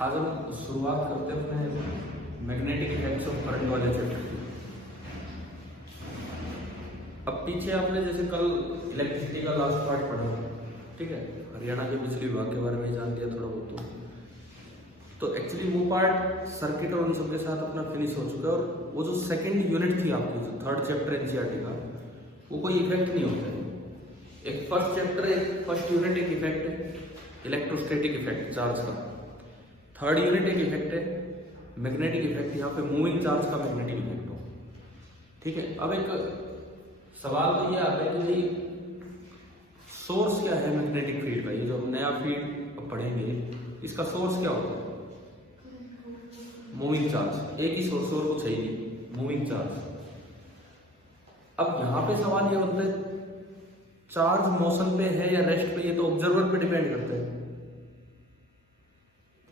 आज हम शुरुआत करते हैं अपने मैग्नेटिक इफेक्ट्स ऑफ करंट वाले चैप्टर की। अब पीछे आपने जैसे कल इलेक्ट्रिसिटी का लास्ट पार्ट पढ़ा, ठीक है, हरियाणा के बिजली विभाग के बारे में जान लिया थोड़ा बहुत। तो एक्चुअली वो पार्ट सर्किट और उन सब के साथ अपना फिनिश हो चुका है। और वो जो सेकंड यूनिट थी आपकी, जो थर्ड चैप्टर एनसीईआरटी का, वो कोई इफेक्ट नहीं होता है। एक फर्स्ट चैप्टर, एक फर्स्ट यूनिट एक इफेक्ट है इलेक्ट्रोस्टैटिक इफेक्ट चार्ज का, थर्ड यूनिट एक इफेक्ट है मैग्नेटिक इफेक्ट, यहाँ पे मूविंग चार्ज का मैग्नेटिक इफेक्ट हो, ठीक है। अब एक सवाल तो ये आता है कि भाई सोर्स क्या है मैग्नेटिक फील्ड का, ये जो हम नया फील्ड अब पढ़ेंगे इसका सोर्स क्या होगा? Moving charge. एक ही सोर्स और कुछ चाहिए, मूविंग चार्ज। अब यहाँ पे सवाल ये बनता है चार्ज मोशन पे है या रेस्ट पे, ये तो ऑब्जर्वर पे डिपेंड करता है।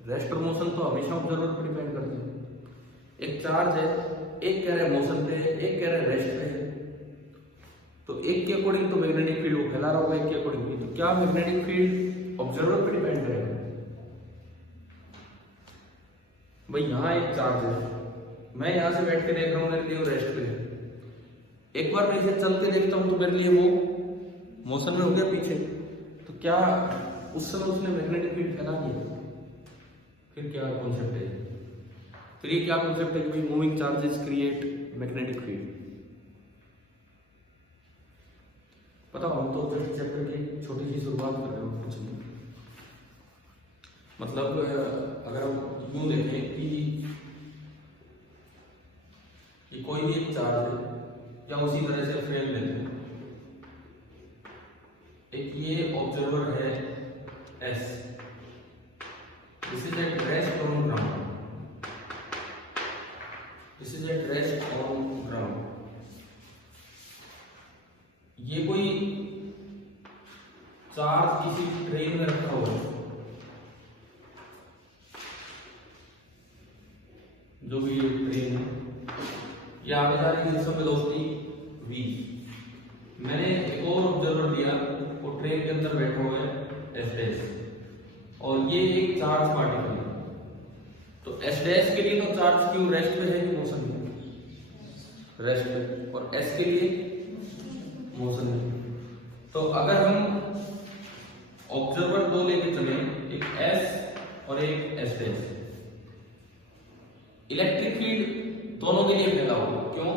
रेस्ट और मोशन तो हमेशा ऑब्जर्वर पर डिपेंड करते हैं। एक चार्ज है, एक कह रहा है मोशन पे है, एक कह रहा है रेस्ट पे है, तो एक के अकॉर्डिंग तो मैग्नेटिक फील्ड वो फैला रहा होगा, एक के अकॉर्डिंग। तो क्या मैग्नेटिक फील्ड ऑब्जर्वर पर डिपेंड करेगा? भाई यहाँ एक चार्ज है, मैं यहाँ से बैठ के देख रहा हूँ, मेरे लिए वो रेस्ट पे है। एक बार मैं इसे चल के देखता हूँ तो मेरे लिए वो मोशन में हो गया पीछे, तो क्या उस समय उसने मैग्नेटिक फील्ड फैला दिया? फिर क्या कॉन्सेप्ट है? फिर ये क्या कॉन्सेप्ट है कि भाई moving charges create magnetic field? पता हम तो जस्ट चैप्टर की छोटी सी शुरुआत कर रहे हो, कुछ नहीं। मतलब अगर हम यूं देखें कि कोई भी एक चार्ज है, या उसी तरह से फ्रेम लेते हैं, एक ये ऑब्जर्वर है S, this is at rest on ground, this is at rest on ground। ये कोई चार्ज किसी ट्रेन में रखा हुआ है, जो भी ये ट्रेन है, ये आगे जा रही है जिसमें वेलोसिटी v। मैंने एक और ऑब्जर्वर दिया, वो ट्रेन के अंदर बैठा हुआ है एस डैश, और ये एक चार्ज पार्टिकल है। तो एस डैश के लिए तो चार्ज क्यों रेस्ट पे है कि मोशन में? रेस्ट पे। और एस के लिए मोशन में। तो अगर हम ऑब्जर्वर दो लेके चले, एक एस और एक एस डैश, इलेक्ट्रिक फील्ड दोनों के लिए फैला होगा। क्यों?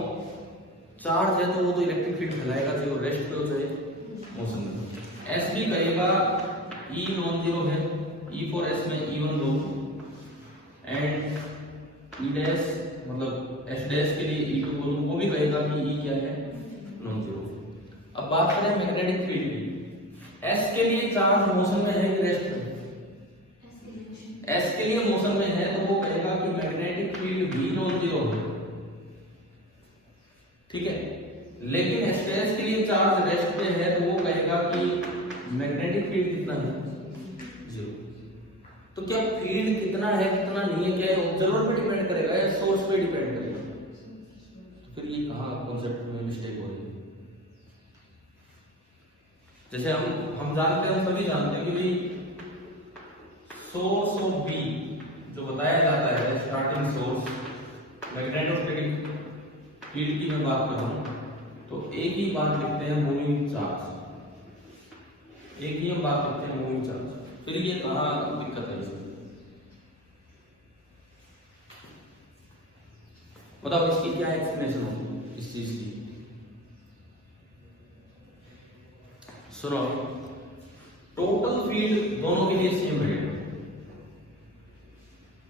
चार्ज है तो वो तो इलेक्ट्रिक फील्ड फैलाएगा, चाहे वो रेस्ट पे हो चाहे मोशन में। एस भी कहेगा ई नॉन जीरो है, ई फॉर एस में E one low, and E dash मतलब एस डैश के लिए ई टू को, वो भी कहेगा कि ई क्या है, नॉन जीरो। अब बात करें मैग्नेटिक फील्ड की, एस के लिए चार्ज मोशन में है कि रेस्ट में? एस के लिए मोशन में है, तो वो कहेगा कि मैग्नेटिक फील्ड भी नॉन जीरो है, ठीक है। लेकिन एस डैश के लिए चार्ज रेस्ट पे है, तो वो कहेगा कि मैग्नेटिक फील्ड कितना है, जीरो। तो क्या फील्ड कितना है कितना नहीं है, क्या ऑब्जर्वर पे डिपेंड करेगा या सोर्स पे डिपेंड करेगा? तो फिर ये कहाँ कॉन्सेप्ट में मिस्टेक हो रही है? जैसे हम जानते हैं, सभी जानते हैं कि भाई सोर्स ऑफ बी जो बताया जाता है, स्टार्टिंग सोर्स मैग्नेटोस्टैटिक फील्ड की मैं बात कर रहा हूं, तो एक ही बात लिखते हैं मूविंग चार्ज, एक ही हम बात करते हैं मूविंग चार्ज। फिर ये कहाँ दिक्कत है? बताओ इसकी क्या एक्सप्लेनेशन होगी इस चीज की? सुनो, टोटल फील्ड दोनों के लिए सेम रहेगा।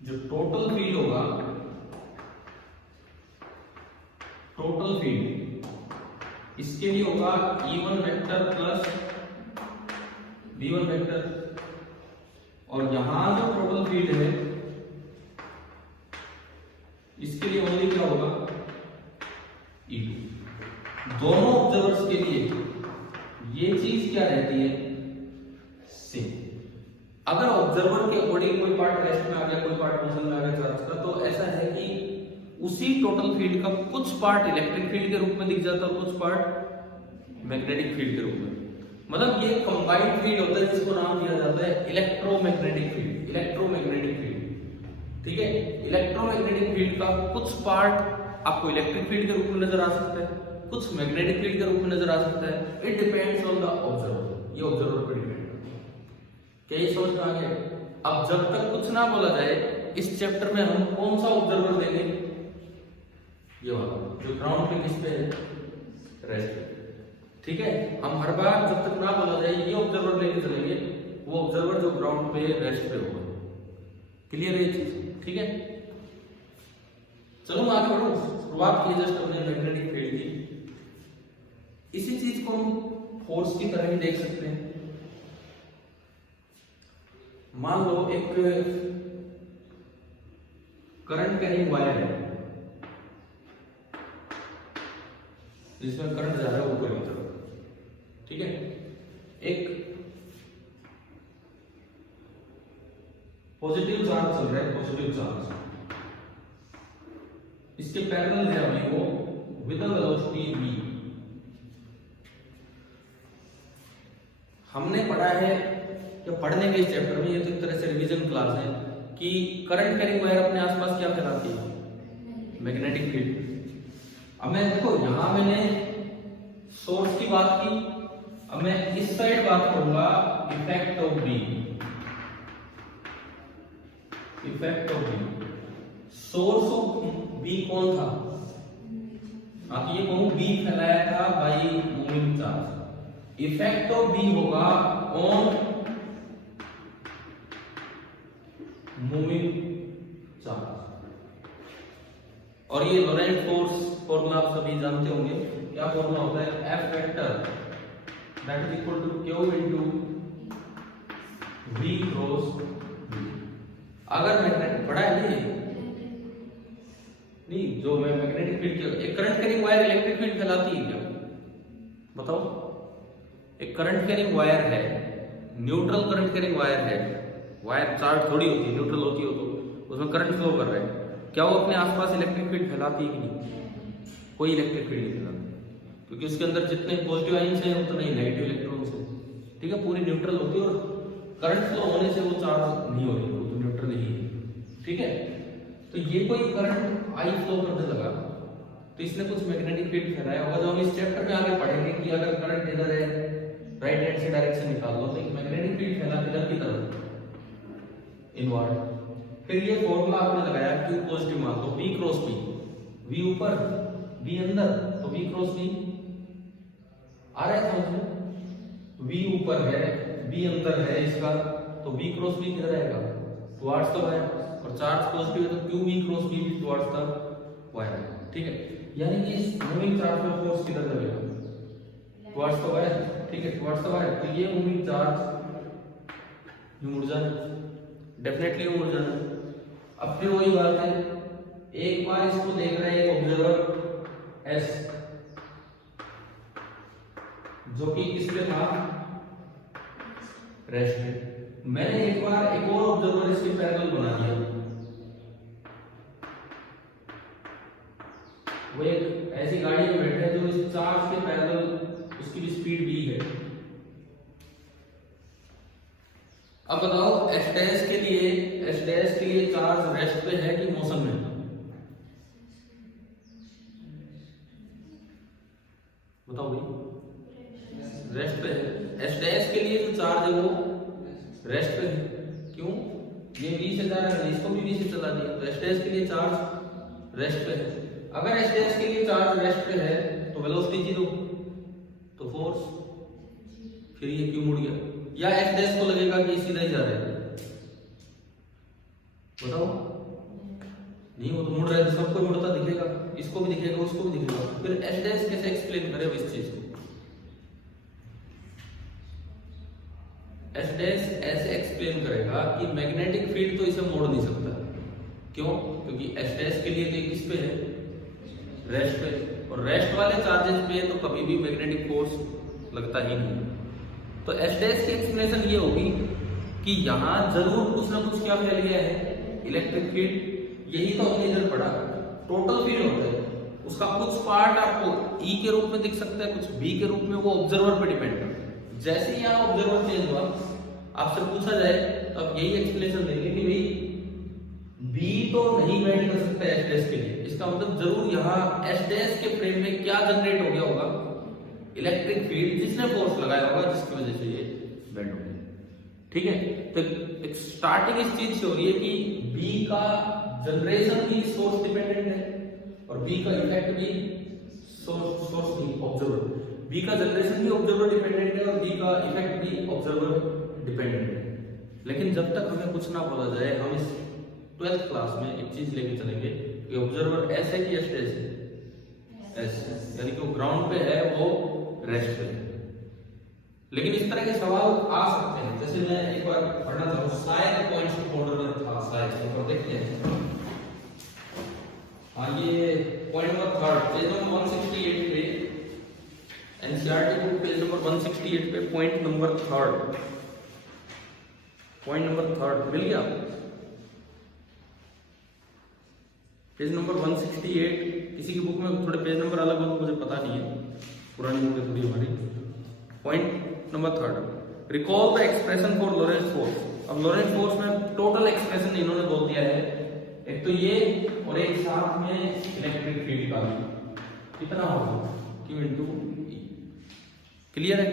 जो टोटल फील्ड होगा, टोटल फील्ड इसके लिए होगा E1 vector plus V1 vector, और यहां जो टोटल फील्ड है इसके लिए ओनली क्या होगा, E2। दोनों ऑब्जर्वर्स के लिए ये चीज क्या रहती है, सेम। अगर ऑब्जर्वर के अकॉर्डिंग कोई पार्ट रेस्ट में आ गया, कोई पार्ट मोशन में आ गया चार्ज का, तो ऐसा है कि उसी टोटल फील्ड का कुछ पार्ट इलेक्ट्रिक फील्ड के रूप में दिख जाता है और कुछ पार्ट मैग्नेटिक फील्ड के रूप में। मतलब ये कंबाइंड फील्ड होता है जिसको नाम दिया जाता है electromagnetic field. Electromagnetic field field का कुछ पार्ट आपको इलेक्ट्रिक फील्ड के रूप में नजर आ सकता है, कुछ मैग्नेटिक फील्ड के रूप में नजर आ सकता है। It depends on the observer, ये ऑब्जर्वर पर डिपेंड करता है। क्या ये समझ में आ गया? अब जब तक कुछ ना बोला जाए इस चैप्टर में हम कौन सा ऑब्जर्वर देंगे, ये वाला जो ग्राउंड के किस पे है, रेस्ट पे, ठीक है। हम हर बार जब तक ना बोला जाए ये ऑब्जर्वर लेके चलेंगे, वो ऑब्जर्वर जो ग्राउंड पे रेस्ट पे होगा। क्लियर है ये चीज? ठीक है, चलो मैं आगे बढ़ूं। शुरुआत की जस्ट हमने मैग्नेटिक फील्ड की, इसी चीज को हम फोर्स की तरह ही देख सकते हैं। मान लो एक करंट कैरिंग वायर है जिसमें करंट जा रहा है ऊपर की तरफ, ठीक है। एक पॉजिटिव चार्ज चल रहा है, पॉजिटिव चार्ज इसके पैरेलल है अभी वो विद वेलोसिटी v। हमने पढ़ा है कि पढ़ने के इस चैप्टर में, ये तो एक तरह से रिवीजन क्लास है, कि करंट कैरिंग वायर अपने आसपास क्या फैलाती है, मैग्नेटिक फील्ड। अब मैं देखो यहां मैंने सोर्स की बात की, अब मैं इस साइड बात करूंगा effect of B. Effect of B, source of B कौन था? हाँ, ये कहूं बी फैलाया था by moving charge. Effect of B होगा ऑन मूविंग चार्ज। और ये लोरेंट फोर्स फॉर्मूला आप सभी जानते होंगे, क्या फॉर्मूला होता है? F vector that is equal to Q into V cross B। अगर मैग्नेटिक पढ़ा है नहीं, जो मैं मैग्नेटिक फील्ड, एक current carrying wire electric field फैलाती है क्या? बताओ। एक करंट कैरिंग वायर है, न्यूट्रल करंट कैरिंग वायर है, वायर चार्ज थोड़ी होती है, न्यूट्रल होती हो तो उसमें करंट फ्लो कर रहा है, क्या वो अपने आसपास इलेक्ट्रिक फील्ड फैलाती है कि नहीं? कोई इलेक्ट्रिक फील्ड नहीं फैलाती, क्योंकि उसके अंदर जितने पॉजिटिव आयंस हैं उतने ही नेगेटिव इलेक्ट्रॉन्स हैं, ठीक है। पूरी न्यूट्रल होती है और करंट फ्लो होने से वो चार्ज नहीं हो रही, तो न्यूट्रल ही है, ठीक है। तो ये कोई करंट आई फ्लो करने लगा तो इसने कुछ मैग्नेटिक फील्ड फैलाया होगा। जो हम इस चैप्टर में आगे पढ़ेंगे कि अगर करंट इधर है, राइट हैंड से डायरेक्शन निकाल लो, तो एक मैग्नेटिक फील्ड फैला इधर की तरफ इनवर्ड। फिर ये फॉर्मूला आपने लगाया Q पॉजिटिव मान लो V क्रॉस B, V ऊपर V अंदर, तो V क्रॉस B आ रहा है समझ में? V ऊपर है, B अंदर है इसका, तो V क्रॉस B किधर आएगा? Towards the wire. और चार्ज पॉजिटिव है तो QV क्रॉस B भी टुवर्ड्स द वायर, ठीक है। यानी कि इस मूविंग चार्ज पे फोर्स किधर लगेगा? टुवर्ड्स द वायर, ठीक है, टुवर्ड्स द वायर। तो ये मूविंग चार्ज यूं मुड़ जाना, डेफिनेटली यूं मुड़ जाना। अब फिर वही बात है, एक बार इसको देख रहे हैं ऑब्जर्वर S, जो कि किसपे था? रेस्ट पे। मैंने एक बार एक और ऑब्जर्वर इसके पैरेलल बना दिया, वो एक ऐसी गाड़ी में बैठे हैं जो इस चार्ज के पैरेलल, उसकी भी स्पीड v है। अब बताओ S डैश के लिए चार्ज रेस्ट पे है कि मोशन में? बताओ भाई, रेस्ट पे है। S डैश के लिए जो चार्ज है वो रेस्ट पे है, क्यों? ये v से जा रहा है, इसको भी v से चला दिया, तो S डैश के लिए चार्ज रेस्ट पे है। अगर S डैश के लिए चार्ज रेस्ट पे है तो वेलोसिटी 0, तो फोर्स, फिर ये क्यों मुड़ गया? या S डैश को लगेगा कि सीधा ही जा रहा है? बताओ, नहीं, वो तो मुड़ रहा है, सबको मुड़ता दिखेगा, इसको भी दिखेगा, उसको भी दिखेगा। फिर S डैश कैसे एक्सप्लेन करें इस चीज को? S डैश ऐसे एक्सप्लेन करेगा कि मैग्नेटिक फील्ड तो इसे मोड़ नहीं सकता, क्यों? क्योंकि S डैश के लिए तो किस पे है? रेस्ट पे, और रेस्ट वाले चार्जेस पे तो कभी भी मैग्नेटिक फोर्स लगता ही नहीं। तो S डैश की एक्सप्लेनेशन ये होगी कि यहाँ जरूर कुछ ना कुछ क्या फैल गया है, इलेक्ट्रिक फील्ड। यही तो हमने इधर पढ़ा, टोटल फील्ड होता है, उसका कुछ पार्ट आपको E के रूप में दिख सकता है, कुछ B के रूप में, वो ऑब्जर्वर पे डिपेंड है। जैसे ही यहाँ ऑब्जर्वर चेंज हुआ, आपसे पूछा जाए तो आप यही एक्सप्लेनेशन देंगे कि भाई B तो नहीं बेंड कर सकता, सकता है एच डैश के लिए, इसका मतलब जरूर यहाँ एच डैश के फ्रेम में क्या जनरेट हो गया होगा, इलेक्ट्रिक फील्ड जिसने फोर्स लगाया होगा, जिसकी वजह से ये बेंड हो गया। ठीक है, तो स्टार्टिंग इस चीज से हो रही है कि बी का जनरेशन भी सोर्स डिपेंडेंट है और बी का इफेक्ट भी सोर्स नहीं, ऑब्जर्वर। बी का जनरेशन भी ऑब्जर्वर डिपेंडेंट है और बी का इफेक्ट भी ऑब्जर्वर डिपेंडेंट है। लेकिन जब तक हमें कुछ ना बोला जाए, हम इस 12th क्लास में एक चीज लेके चलेंगे कि ऑब्जर्वर एस है कि एस है, एस, यानी कि वो ग्राउंड पे है, वो रेस्ट पे है। लेकिन इस तरह के सवाल आ सकते हैं, जैसे मैं एक बार पढ़ना चाहूँ, शायद पॉइंट्स टू पाउंडर में था, शायद पर देखते हैं। हाँ, ये पॉइंट नंबर 3, पेज नंबर 168 पे, एनसीईआरटी बुक पेज नंबर 168 पे पॉइंट नंबर 3, पॉइंट नंबर 3 मिल गया। पेज नंबर 168, किसी की बुक में थोड़े पेज नंबर अलग हो, मुझे पता नहीं है, पुरानी बुक है थोड़ी हमारी। Point number 3, recall the expression for Lorentz force. अब लोरेंट्ज फोर्स में टोटल एक्सप्रेशन इन्होंने बोल दिया है, एक तो ये और एक साथ में इलेक्ट्रिक फील्ड का भी, कितना होगा, Q इंटू E। क्लियर है?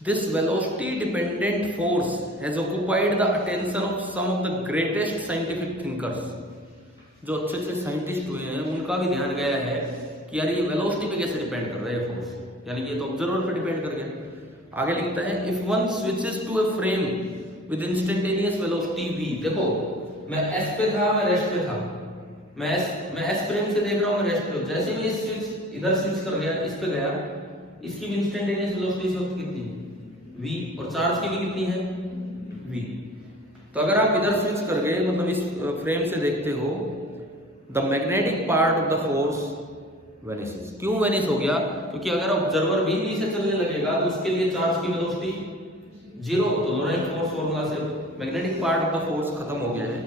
This velocity dependent force has occupied the attention of some of the greatest scientific thinkers। जो अच्छे अच्छे साइंटिस्ट हुए हैं उनका भी ध्यान गया है कि यार ये वेलोसिटी पे कैसे डिपेंड कर रहा है फोर्स, यानी ये तो ऑब्जर्वर पे डिपेंड कर गया। आगे लिखता है, if one switches to a frame with instantaneous velocity v। देखो मैं s पे था, मैं रेस्ट पे था, मैं s फ्रेम से देख रहा हूँ, मैं रेस्ट पे हूँ। जैसे भी इस स्विच इधर स्विच कर गया, इस पे गया, इसकी भी इंस्टेंटेनियस वेलोसिटी इस वक्त कितनी v, और चार्ज की भी कितनी है v। तो अगर आप इधर स्विच कर गए, मतलब इस फ्रेम से देखते हो, the magnetic part of the force vanishes. क्यों वेनिस हो गया? क्योंकि अगर ऑब्जर्वर भी से चलने लगेगा तो उसके लिए चार्ज की वेलोसिटी 0, तो लोरेंट्ज फोर्स फार्मूला से magnetic part of the force खत्म हो गया है।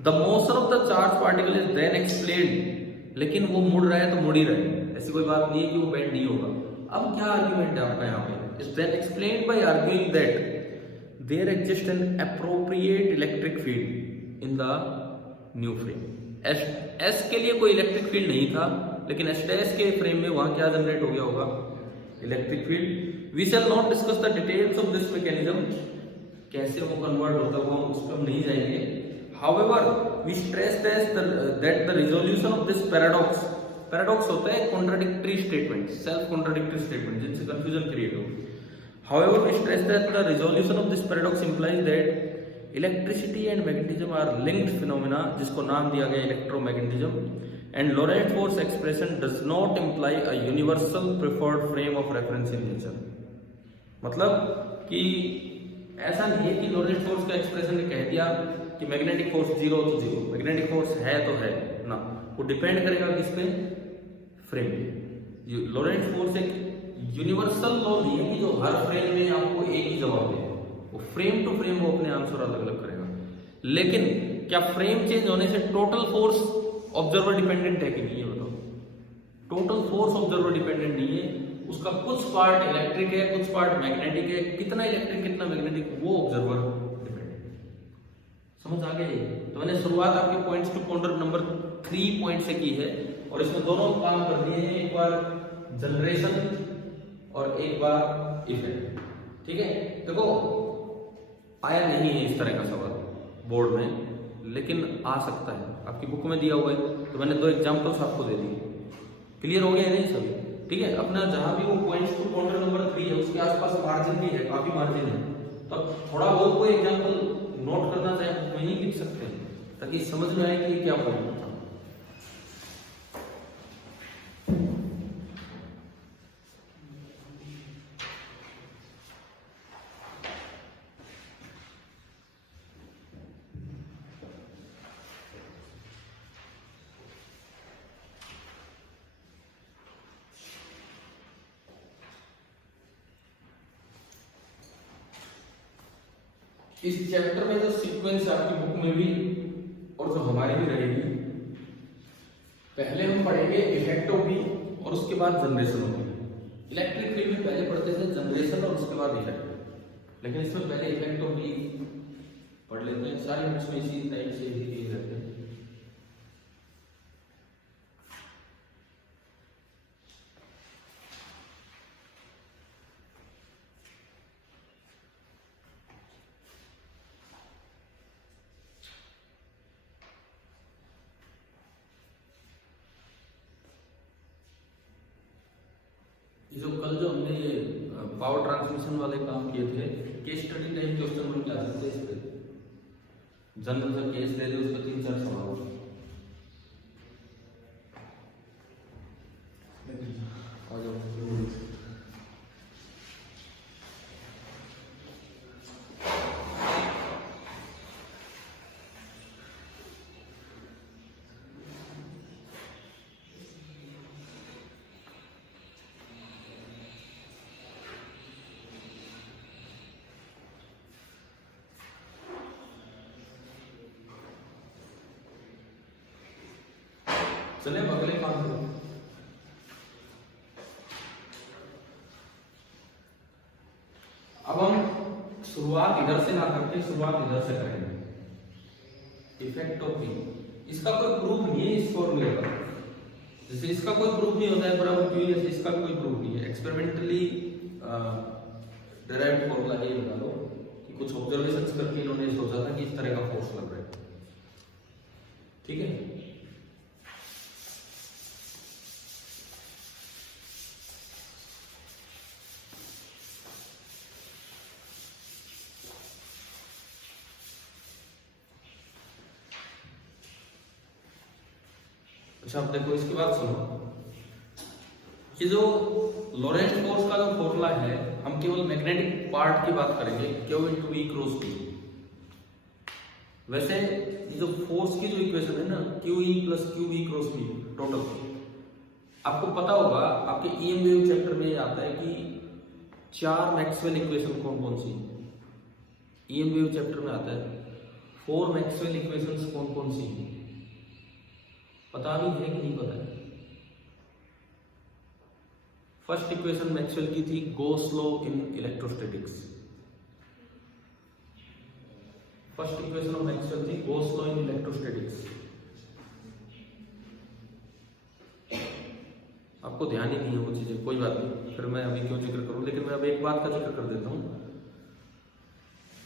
The motion of the charge particle is then explained. लेकिन वो मुड़ रहा है तो मुड़ ही रहा है, ऐसी कोई बात नहीं है कि वो बेंड नहीं होगा। अब क्या आर्ग्यूमेंट है आपका यहाँ पे? Is then explained by arguing that there exist an appropriate electric field in the new frame. एस के लिए कोई इलेक्ट्रिक फील्ड नहीं था, लेकिन एच डैश के फ्रेम में वहां क्या जनरेट हो गया होगा, electric field. We shall not discuss the details of this mechanism, कैसे वो कन्वर्ट होता है वो हम उस पर नहीं जाएंगे। However we stress that the resolution of this paradox, paradox होता है contradictory statement, self contradictory statement जिनसे कंफ्यूजन क्रिएट होगी। However we stress that the resolution of this paradox implies that electricity and magnetism are linked phenomena, जिसको नाम दिया गया electromagnetism. And Lorentz force expression does not imply a universal preferred frame of reference in nature. मतलब कि ऐसा नहीं है कि लोरेंट्ज फोर्स का एक्सप्रेशन ने कह दिया कि मैग्नेटिक फोर्स 0 तो 0, मैग्नेटिक फोर्स है तो है ना, वो डिपेंड करेगा किस पे, फ्रेम पे। लोरेंट्ज फोर्स एक यूनिवर्सल लॉ नहीं है कि जो हर फ्रेम में आपको एक ही जवाब दे, वो फ्रेम टू फ्रेम वो अपने आंसर अलग अलग करेगा। लेकिन क्या फ्रेम चेंज होने से टोटल फोर्स ऑब्जर्वर डिपेंडेंट है कि नहीं है? बताओ, टोटल फोर्स ऑब्जर्वर डिपेंडेंट नहीं है, उसका कुछ पार्ट इलेक्ट्रिक है, कुछ पार्ट मैग्नेटिक है। कितना इलेक्ट्रिक कितना मैग्नेटिक वो ऑब्जर्वर डिपेंडेंट। समझ आ गई? तो मैंने शुरुआत आपके points to ponder number 3 point से की है, और इसमें दोनों काम कर दिए हैं, एक बार जनरेशन और एक बार इफेक्ट। ठीक है, देखो आया नहीं है इस तरह का सवाल बोर्ड में, लेकिन आ सकता है, आपकी बुक में दिया हुआ है, तो मैंने 2 एग्जांपल्स आपको दे दिए। क्लियर हो गया है नहीं सभी? ठीक है, अपना जहां भी वो पॉइंट्स टू पाउंडर नंबर 3 है उसके आसपास मार्जिन भी है, काफी मार्जिन है, तो थोड़ा बहुत कोई एग्जांपल नोट करना चाहे तो वहीं लिख सकते हैं, ताकि समझ में आए कि क्या पॉइंट है। इस चैप्टर में जो सीक्वेंस आपकी बुक में भी और जो हमारी भी रहेगी, पहले हम पढ़ेंगे इफेक्ट ऑफ बी और उसके बाद generation of B. Electric field में पहले पढ़ते थे जनरेशन और उसके बाद इफेक्ट, लेकिन इसमें पहले इफेक्ट ऑफ बी पढ़ लेते हैं। सारे नोट्स में इसी टाइप से ही दिए रहते हैं। जो कल जो हमने ये पावर ट्रांसमिशन वाले काम किए थे, केस स्टडी टाइप क्वेश्चन बन के आते थे इस पे, जनरल सा केस ले लो, उस पर 3-4 सवाल। आ जाओ। चले अब अगले काम पे। अब हम शुरुआत इधर से ना करके शुरुआत इधर से करेंगे। इफेक्ट ऑफ पी, इसका कोई प्रूफ नहीं है इस फॉर्मूले का, जैसे इसका कोई प्रूफ नहीं होता है बराबर क्यू, इसका कोई प्रूफ नहीं है। एक्सपेरिमेंटली डिराइव्ड फॉर्मूला ये बता दो कि कुछ ऑब्जर्वेशंस करके इन्होंने सोचा था कि इस तरह का फोर्स लग रहा है, ठीक है। अच्छा अब देखो इसके बाद सुनो, ये जो लोरेंट्ज फोर्स का जो फॉर्मूला है, हम केवल मैग्नेटिक पार्ट की बात करेंगे, Q × V क्रॉस P। वैसे ये जो फोर्स की जो इक्वेशन है ना, QE + QV cross P total, आपको पता होगा आपके EM वेव चैप्टर में आता है कि 4 मैक्सवेल इक्वेशन कौन कौन सी, EM वेव चैप्टर में आता है 4 मैक्सवेल इक्वेशंस कौन कौन सी, पता भी है कि नहीं पता है। फर्स्ट इक्वेशन मैक्सवेल की थी, Gauss law in electrostatics. First equation of Maxwell थी गोस लॉ इन इलेक्ट्रोस्टैटिक्स। आपको ध्यान ही नहीं है वो चीजें, कोई बात नहीं, फिर मैं अभी क्यों जिक्र करूं, लेकिन मैं अब एक बात का जिक्र कर देता हूं।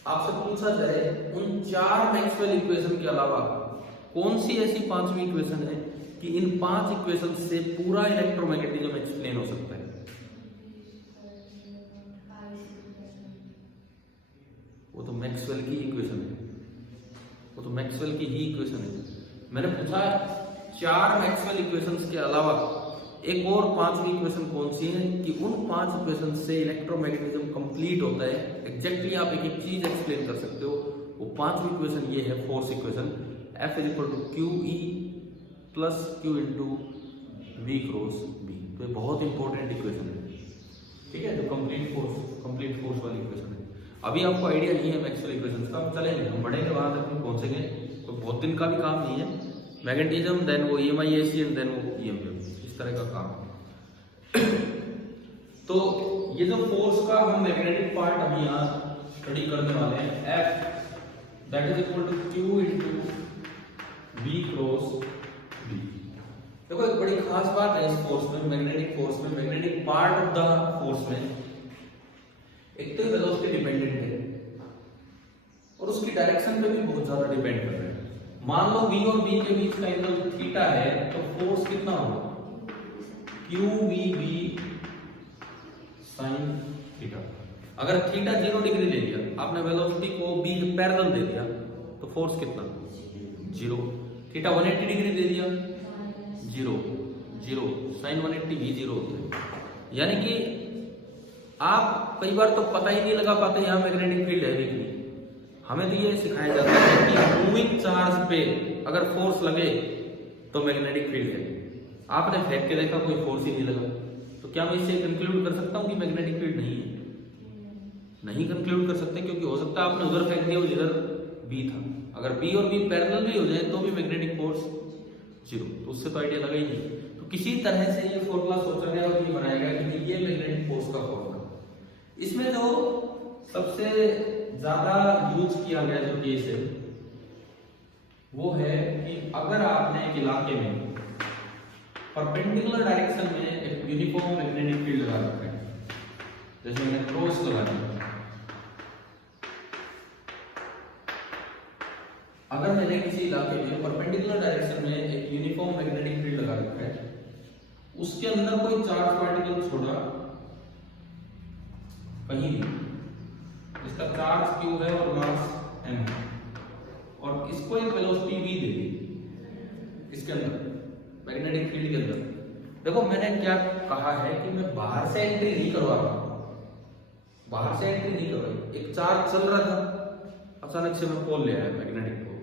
आपसे पूछा जाए उन 4 मैक्सवेल इक्वेशन के अलावा कौन सी ऐसी 5वीं इक्वेशन है कि इन 5 इक्वेशन से पूरा इलेक्ट्रोमैग्नेटिज्म एक्सप्लेन हो सकता है। वो तो मैक्सवेल की इक्वेशन है, वो तो मैक्सवेल की ही इक्वेशन है। मैंने पूछा 4 मैक्सवेल इक्वेशंस के अलावा एक और 5वीं इक्वेशन कौन सी है कि उन 5 इक्वेशन से इलेक्ट्रोमैग्नेटिज्म कंप्लीट होता है, एग्जैक्टली आप एक एक चीज एक्सप्लेन कर सकते हो। वो 5वीं इक्वेशन ये है, force equation, F = QE + Q × V cross B। तो ये बहुत इंपॉर्टेंट इक्वेशन है, ठीक है, जो कंप्लीट फोर्स वाली इक्वेशन है। अभी आपको आइडिया नहीं है मैक्सवेल इक्वेशंस का, चलेंगे हम बढ़ेंगे, वहां तक हम पहुंचेंगे, तो बहुत दिन का भी काम नहीं है। मैग्नेटिज्म, देन वो EMI/AC एंड देन वो EM वेव, इस तरह का काम। तो ये जो फोर्स का हम मैग्नेटिक पार्ट अभी यहाँ स्टडी करने वाले हैं, F = Q × V cross B। देखो एक बड़ी खास बात है इस फोर्स में, मैग्नेटिक फोर्स में, magnetic part of the force में, एक तो वेलोसिटी डिपेंडेंट है और उसकी डायरेक्शन पे भी बहुत ज्यादा डिपेंड कर रहा है। मान लो V और B के बीच का एंगल थीटा है, तो फोर्स कितना होगा, QVB sin थीटा। अगर थीटा 0 डिग्री ले लिया आपने, वेलोसिटी को B पैरेलल दे दिया, तो फोर्स कितना, 0। थीटा 180 डिग्री दे दिया, 0 sin 180 भी 0 होता है। यानी कि आप कई बार तो पता ही नहीं लगा पाते यहाँ मैग्नेटिक फील्ड है कि नहीं। हमें तो ये सिखाया जाता है कि मूविंग चार्ज पे अगर फोर्स लगे तो मैग्नेटिक फील्ड है। आपने फेंक के देखा, कोई फोर्स ही नहीं लगा, तो क्या मैं इससे कंक्लूड कर सकता हूँ कि मैग्नेटिक फील्ड नहीं है? नहीं कंक्लूड कर सकते, क्योंकि हो सकता है आपने उधर फेंक दिया, जिधर B था। अगर B और B पैरेलल भी हो जाए तो भी मैग्नेटिक फोर्स 0, तो उससे तो आइडिया लगा ही नहीं। तो किसी तरह से ये फॉर्मूला सोचा गया और ये बनाया गया कि ये मैग्नेटिक फोर्स का फॉर्मूला। इसमें जो सबसे ज्यादा यूज किया गया जो केस है वो है कि अगर आपने एक इलाके में परपेंडिकुलर डायरेक्शन में एक यूनिफॉर्म मैग्नेटिक फील्ड लगा रखा है, जैसे मैंने क्रॉस लगा दिया, अगर मैंने किसी इलाके में परपेंडिकुलर डायरेक्शन में एक यूनिफॉर्म मैग्नेटिक फील्ड लगा रखा है, उसके अंदर कोई चार्ज पार्टिकल छोड़ा कहीं भी, इसका चार्ज q है और मास m है, और इसको एक वेलोसिटी v दे दी इसके अंदर मैग्नेटिक फील्ड के अंदर। देखो मैंने क्या कहा है कि मैं बाहर से एंट्री नहीं करवा रहा, बाहर से एंट्री नहीं करवाई। एक चार्ज चल रहा था, अचानक से मैं पोल ले आया, मैग्नेटिक पोल।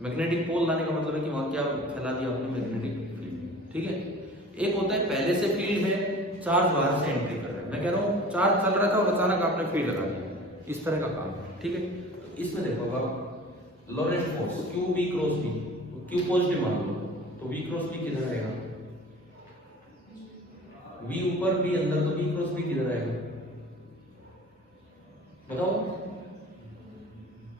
मैग्नेटिक पोल लाने का मतलब है कि वहां क्या फैला दिया आपने, मैग्नेटिक फील्ड। ठीक है, एक होता है पहले से फील्ड है, चार्ज बाहर से एंट्री कर रहा है। मैं कह रहा हूँ चार्ज चल रहा था और अचानक आपने फील्ड लगा दिया, इस तरह का काम। ठीक है, तो इसमें देखो आप Lorentz force Q B cross B, Q positive मान लो तो बी क्रॉस बी किधर आएगा, v ऊपर b अंदर, तो b क्रॉस b किधर आएगा बताओ।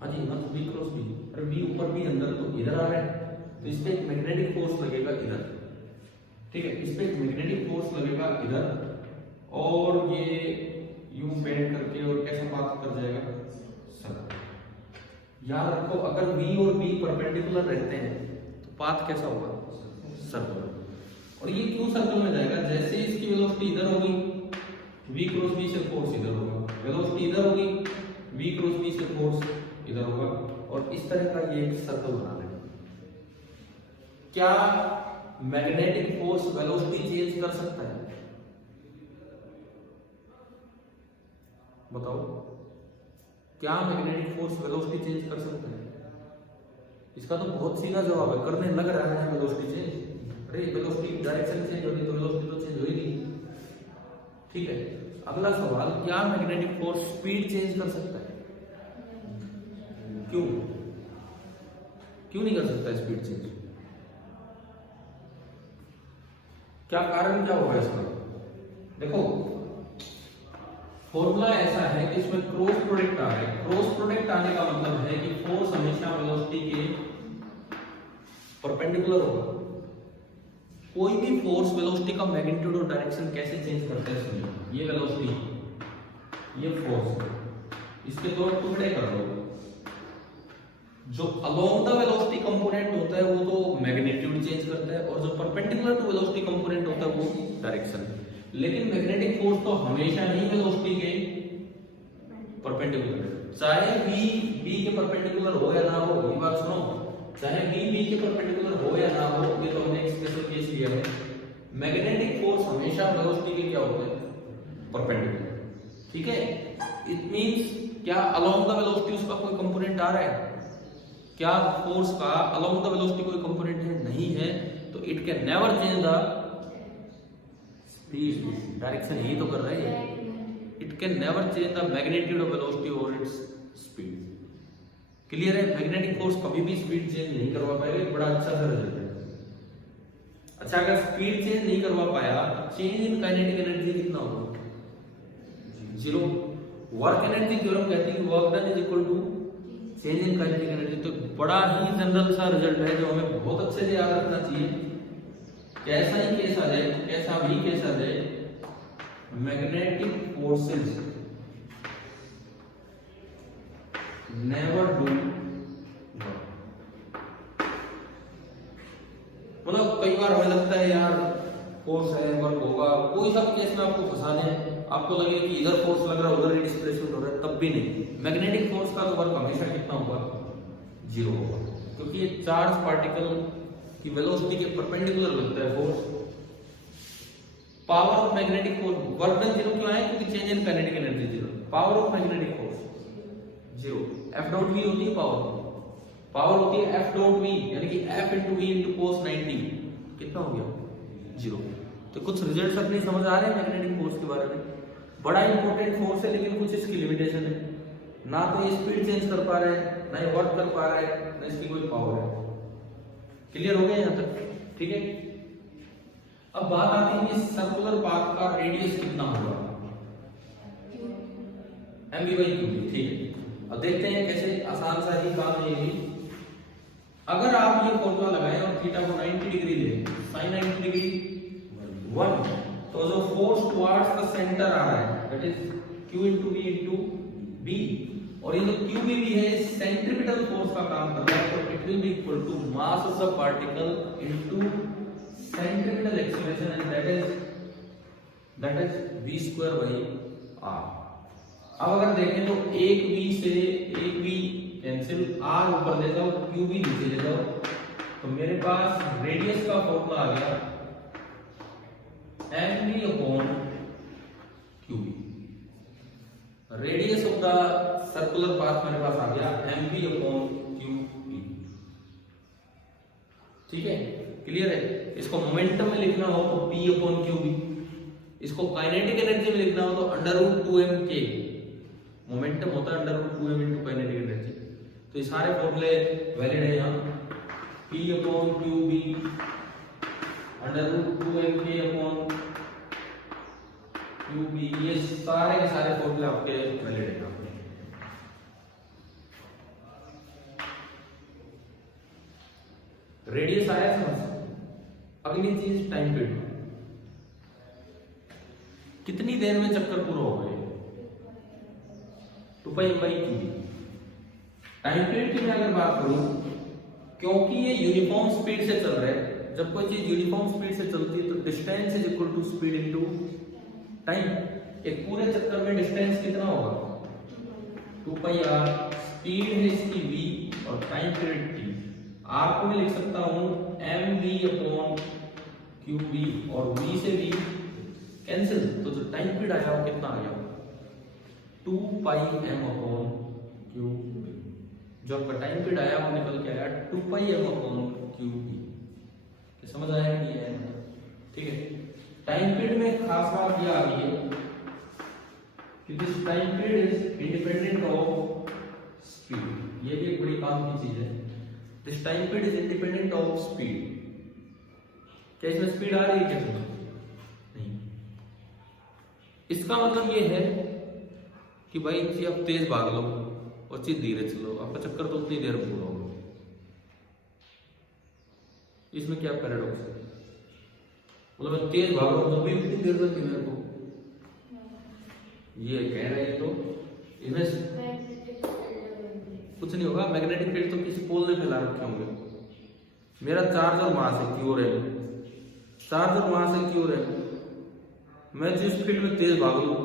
हाँ जी, ना तो b क्रॉस b, अरे v ऊपर b अंदर तो इधर आ रहा है, तो इस पे एक मैग्नेटिक फोर्स लगेगा इधर। ठीक है, इस पे एक मैग्नेटिक फोर्स लगेगा इधर, और ये यूं बेंड करके और कैसा पाथ कर जाएगा, सर्कल। याद रखो अगर v और b परपेंडिकुलर रहते हैं तो पाथ कैसा होगा, सर्कल। और ये क्यों सर्कल में जाएगा, जैसे इसकी वेलोसिटी इधर होगी v क्रॉस b से फोर्स इधर होगा, वेलोसिटी इधर होगी v क्रॉस b से फोर्स इधर होगा, और इस तरह का ये एक सर्कल बना लेगा। क्या मैग्नेटिक फोर्स वेलोसिटी चेंज कर सकता है, बताओ। क्या मैग्नेटिक फोर्स वेलोसिटी चेंज कर सकता है? इसका तो बहुत सीधा जवाब है, करने लग रहा है वेलोसिटी चेंज। अरे वेलोसिटी डायरेक्शन चेंज होगी तो वेलोसिटी तो चेंज होगी। ठीक है, अगला सवाल, क्या मैग्नेटिक फोर्स स्पीड चेंज कर सकता है? क्यों नहीं कर सकता स्पीड चेंज? क्या कारण क्या होगा इसका? देखो फॉर्मूला ऐसा है कि इसमें क्रॉस प्रोडक्ट आ रहा है। क्रॉस प्रोडक्ट आने का मतलब है कि फोर्स हमेशा वेलोसिटी के परपेंडिकुलर होगा। कोई भी फोर्स वेलोसिटी का मैग्नीट्यूड और डायरेक्शन कैसे चेंज करता है, सुनिए। ये वेलोसिटी, ये फोर्स, इसके दो टुकड़े कर दो। जो अलोंग द वेलोसिटी कंपोनेंट होता है वो तो मैग्नीट्यूड चेंज करता है, और जो परपेंडिकुलर टू वेलोसिटी कंपोनेंट होता है वो डायरेक्शन। लेकिन मैग्नेटिक फोर्स तो हमेशा ही वेलोसिटी के परपेंडिकुलर, चाहे v b के परपेंडिकुलर हो या ना हो। ये बात सुनो, चाहे v b के परपेंडिकुलर हो या ना हो, ये तो हमने एक स्पेशल केस लिया है। मैग्नेटिक फोर्स हमेशा वेलोसिटी के क्या होते हैं, परपेंडिकुलर। ठीक है, इट मींस क्या अलोंग द वेलोसिटी उसका कोई कंपोनेंट आ रहा है? क्या फोर्स का अलोंग द वेलोसिटी कोई कंपोनेंट है? नहीं है, तो it can never change the speed, direction ही तो कर रहा है। It can never change the magnitude of velocity और इट्स स्पीड। क्लियर है? मैग्नेटिक फोर्स कभी भी स्पीड चेंज नहीं करवा पाएगा, एक बड़ा अच्छा सा रिजल्ट है। अच्छा, अगर स्पीड चेंज नहीं करवा पाया, चेंज इन काइनेटिक एनर्जी कितना होगा? जीरो। वर्क एनर्जी थ्योरम कहती है work done is equal to change in kinetic energy. तो बड़ा ही जनरल सा रिजल्ट है जो हमें बहुत अच्छे से याद रखना चाहिए। कैसा ही केस आ जाए, कैसा भी केस आ जाए, मैग्नेटिक फोर्सेस नेवर डू। मतलब कई बार हमें लगता है यार फोर्स है, वर्क होगा, कोई सा केस में आपको फंसाने, आपको लगे कि इधर फोर्स लग रहा है उधर डिस्प्लेसमेंट हो रहा है, तब भी नहीं। मैग्नेटिक फोर्स का तो वर्क हमेशा कितना होगा? जीरो होगा, क्योंकि ये चार्ज पार्टिकल की वेलोसिटी के परपेंडिकुलर लगता है force. Power of magnetic force, work done zero क्यों है? क्योंकि change in kinetic energy zero. Power of magnetic force zero. F dot V होती है पावर होती है एफ डॉट वी, यानी कि F into V into cos 90 कितना हो गया? जीरो। तो कुछ रिजल्ट्स अपनी समझ आ रहे हैं मैग्नेटिक फोर्स के बारे में। बड़ा इंपॉर्टेंट फोर्स है, लेकिन कुछ इसकी लिमिटेशन है। ना तो ये स्पीड चेंज कर पा रहा है, ना ये वर्क कर पा रहा है, ना इसकी कोई पावर है। क्लियर हो गया यहाँ तक? ठीक है, अब बात आती है कि सर्कुलर पाथ का रेडियस कितना होगा? mv/q। ठीक है, अब देखते हैं कैसे। आसान सा ही काम है ये भी। अगर आप ये फॉर्मूला लगाएं और थीटा को 90 डिग्री लें, sin 90 डिग्री 1, तो जो फोर्स टुवर्ड्स द सेंटर आ रहा है that is q * v * b, और ये जो q भी है सेंट्रीपिटल फोर्स का काम कर रहा है, तो it will be equal to mass of the particle into centripetal acceleration, and that is v² / r। अब अगर देखें तो एक बी कैंसिल, आर ऊपर ले जाओ, क्यू बी नीचे ले जाओ, तो मेरे पास रेडियस का फॉर्मूला आ गया M B upon Q B. Radius of the circular path मेरे पास आ गया M B upon Q B. ठीक है, क्लियर है। इसको मोमेंटम में लिखना हो तो पी अपॉन क्यू बी, इसको काइनेटिक एनर्जी में लिखना हो तो अंडर रूट 2m के। मोमेंटम होता है under root 2m into kinetic energy. तो ये सारे फॉर्मूले वैलिड है यहाँ। P upon Q B under root 2m के अपॉन क्यू बी, ये सारे के सारे फॉर्मूले आपके वैलिड है। रेडियस आया समझ। अगली चीज टाइम पीरियड, कितनी देर में चक्कर पूरा हो गए, 2π/Q। टाइम पीरियड की मैं अगर बात करूं, क्योंकि ये यूनिफॉर्म स्पीड से चल रहा है, जब कोई चीज यूनिफॉर्म स्पीड से चलती है तो distance is equal to speed into time. एक पूरे चक्कर में डिस्टेंस कितना होगा, 2πr। स्पीड है इसकी v और टाइम पीरियड t। r को मैं लिख सकता हूं mv अपॉन qb, और v से v कैंसिल, तो जो टाइम पीरियड आया वो कितना आ गया, 2πm अपॉन qb। जो आपका टाइम पीरियड आया वो निकल के आया 2πm अपॉन qb। समझ आया कि है? ठीक है। टाइम पीरियड में खास बात यह आ गई है कि this time period is independent of speed. ये भी एक बड़ी काम की चीज है। This time period is independent of speed. क्या इसमें स्पीड आ रही है क्या? नहीं। इसका मतलब ये है कि भाई जी आप तेज भाग लो और चीज धीरे चलो, आपका चक्कर तो उतनी देर में पूरा होगा। इसमें क्या पैराडॉक्स है? मतलब मैं तेज भाग रहा हूं तो भी उतनी देर लगती मेरे को, ये कह रहे हैं। तो इसमें कुछ नहीं होगा। मैग्नेटिक फील्ड तो किसी पोल ने फैला रखे होंगे। मेरा चार्ज और मास है, क्योर है, चार्ज और मास है, क्योर है। मैं जिस फील्ड में तेज भाग लूं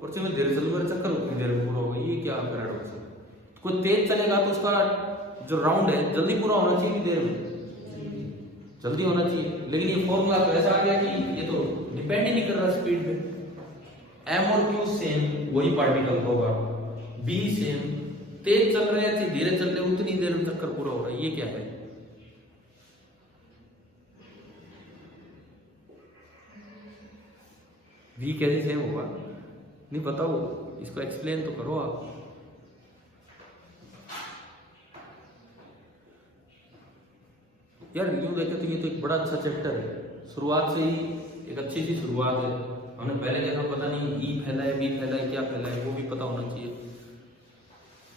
और से मैं धीरे चलूं, मेरा चक्कर उतनी देर में पूरा होगा। ये क्या पैराडॉक्स है? कोई तेज चलेगा तो उसका जो राउंड है जल्दी पूरा होना चाहिए, देर में जल्दी होना चाहिए। लेकिन ये फॉर्मूला तो ऐसा आ गया कि ये तो डिपेंड ही नहीं कर रहा स्पीड पे। m और q सेम, वही पार्टिकल होगा। b सेम, तेज चल रहे हैं धीरे चल रहे हैं, उतनी देर में चक्कर पूरा हो रहा है। ये क्या है? v कैसे सेम होगा? नहीं बताओ, इसको एक्सप्लेन तो करो आप। यार यूं देखे तो ये तो एक बड़ा अच्छा चैप्टर है। शुरुआत से ही एक अच्छी सी शुरुआत है। हमने पहले देखा पता नहीं ई फैला है, बी फैला है, क्या फैला है, वो भी पता होना चाहिए।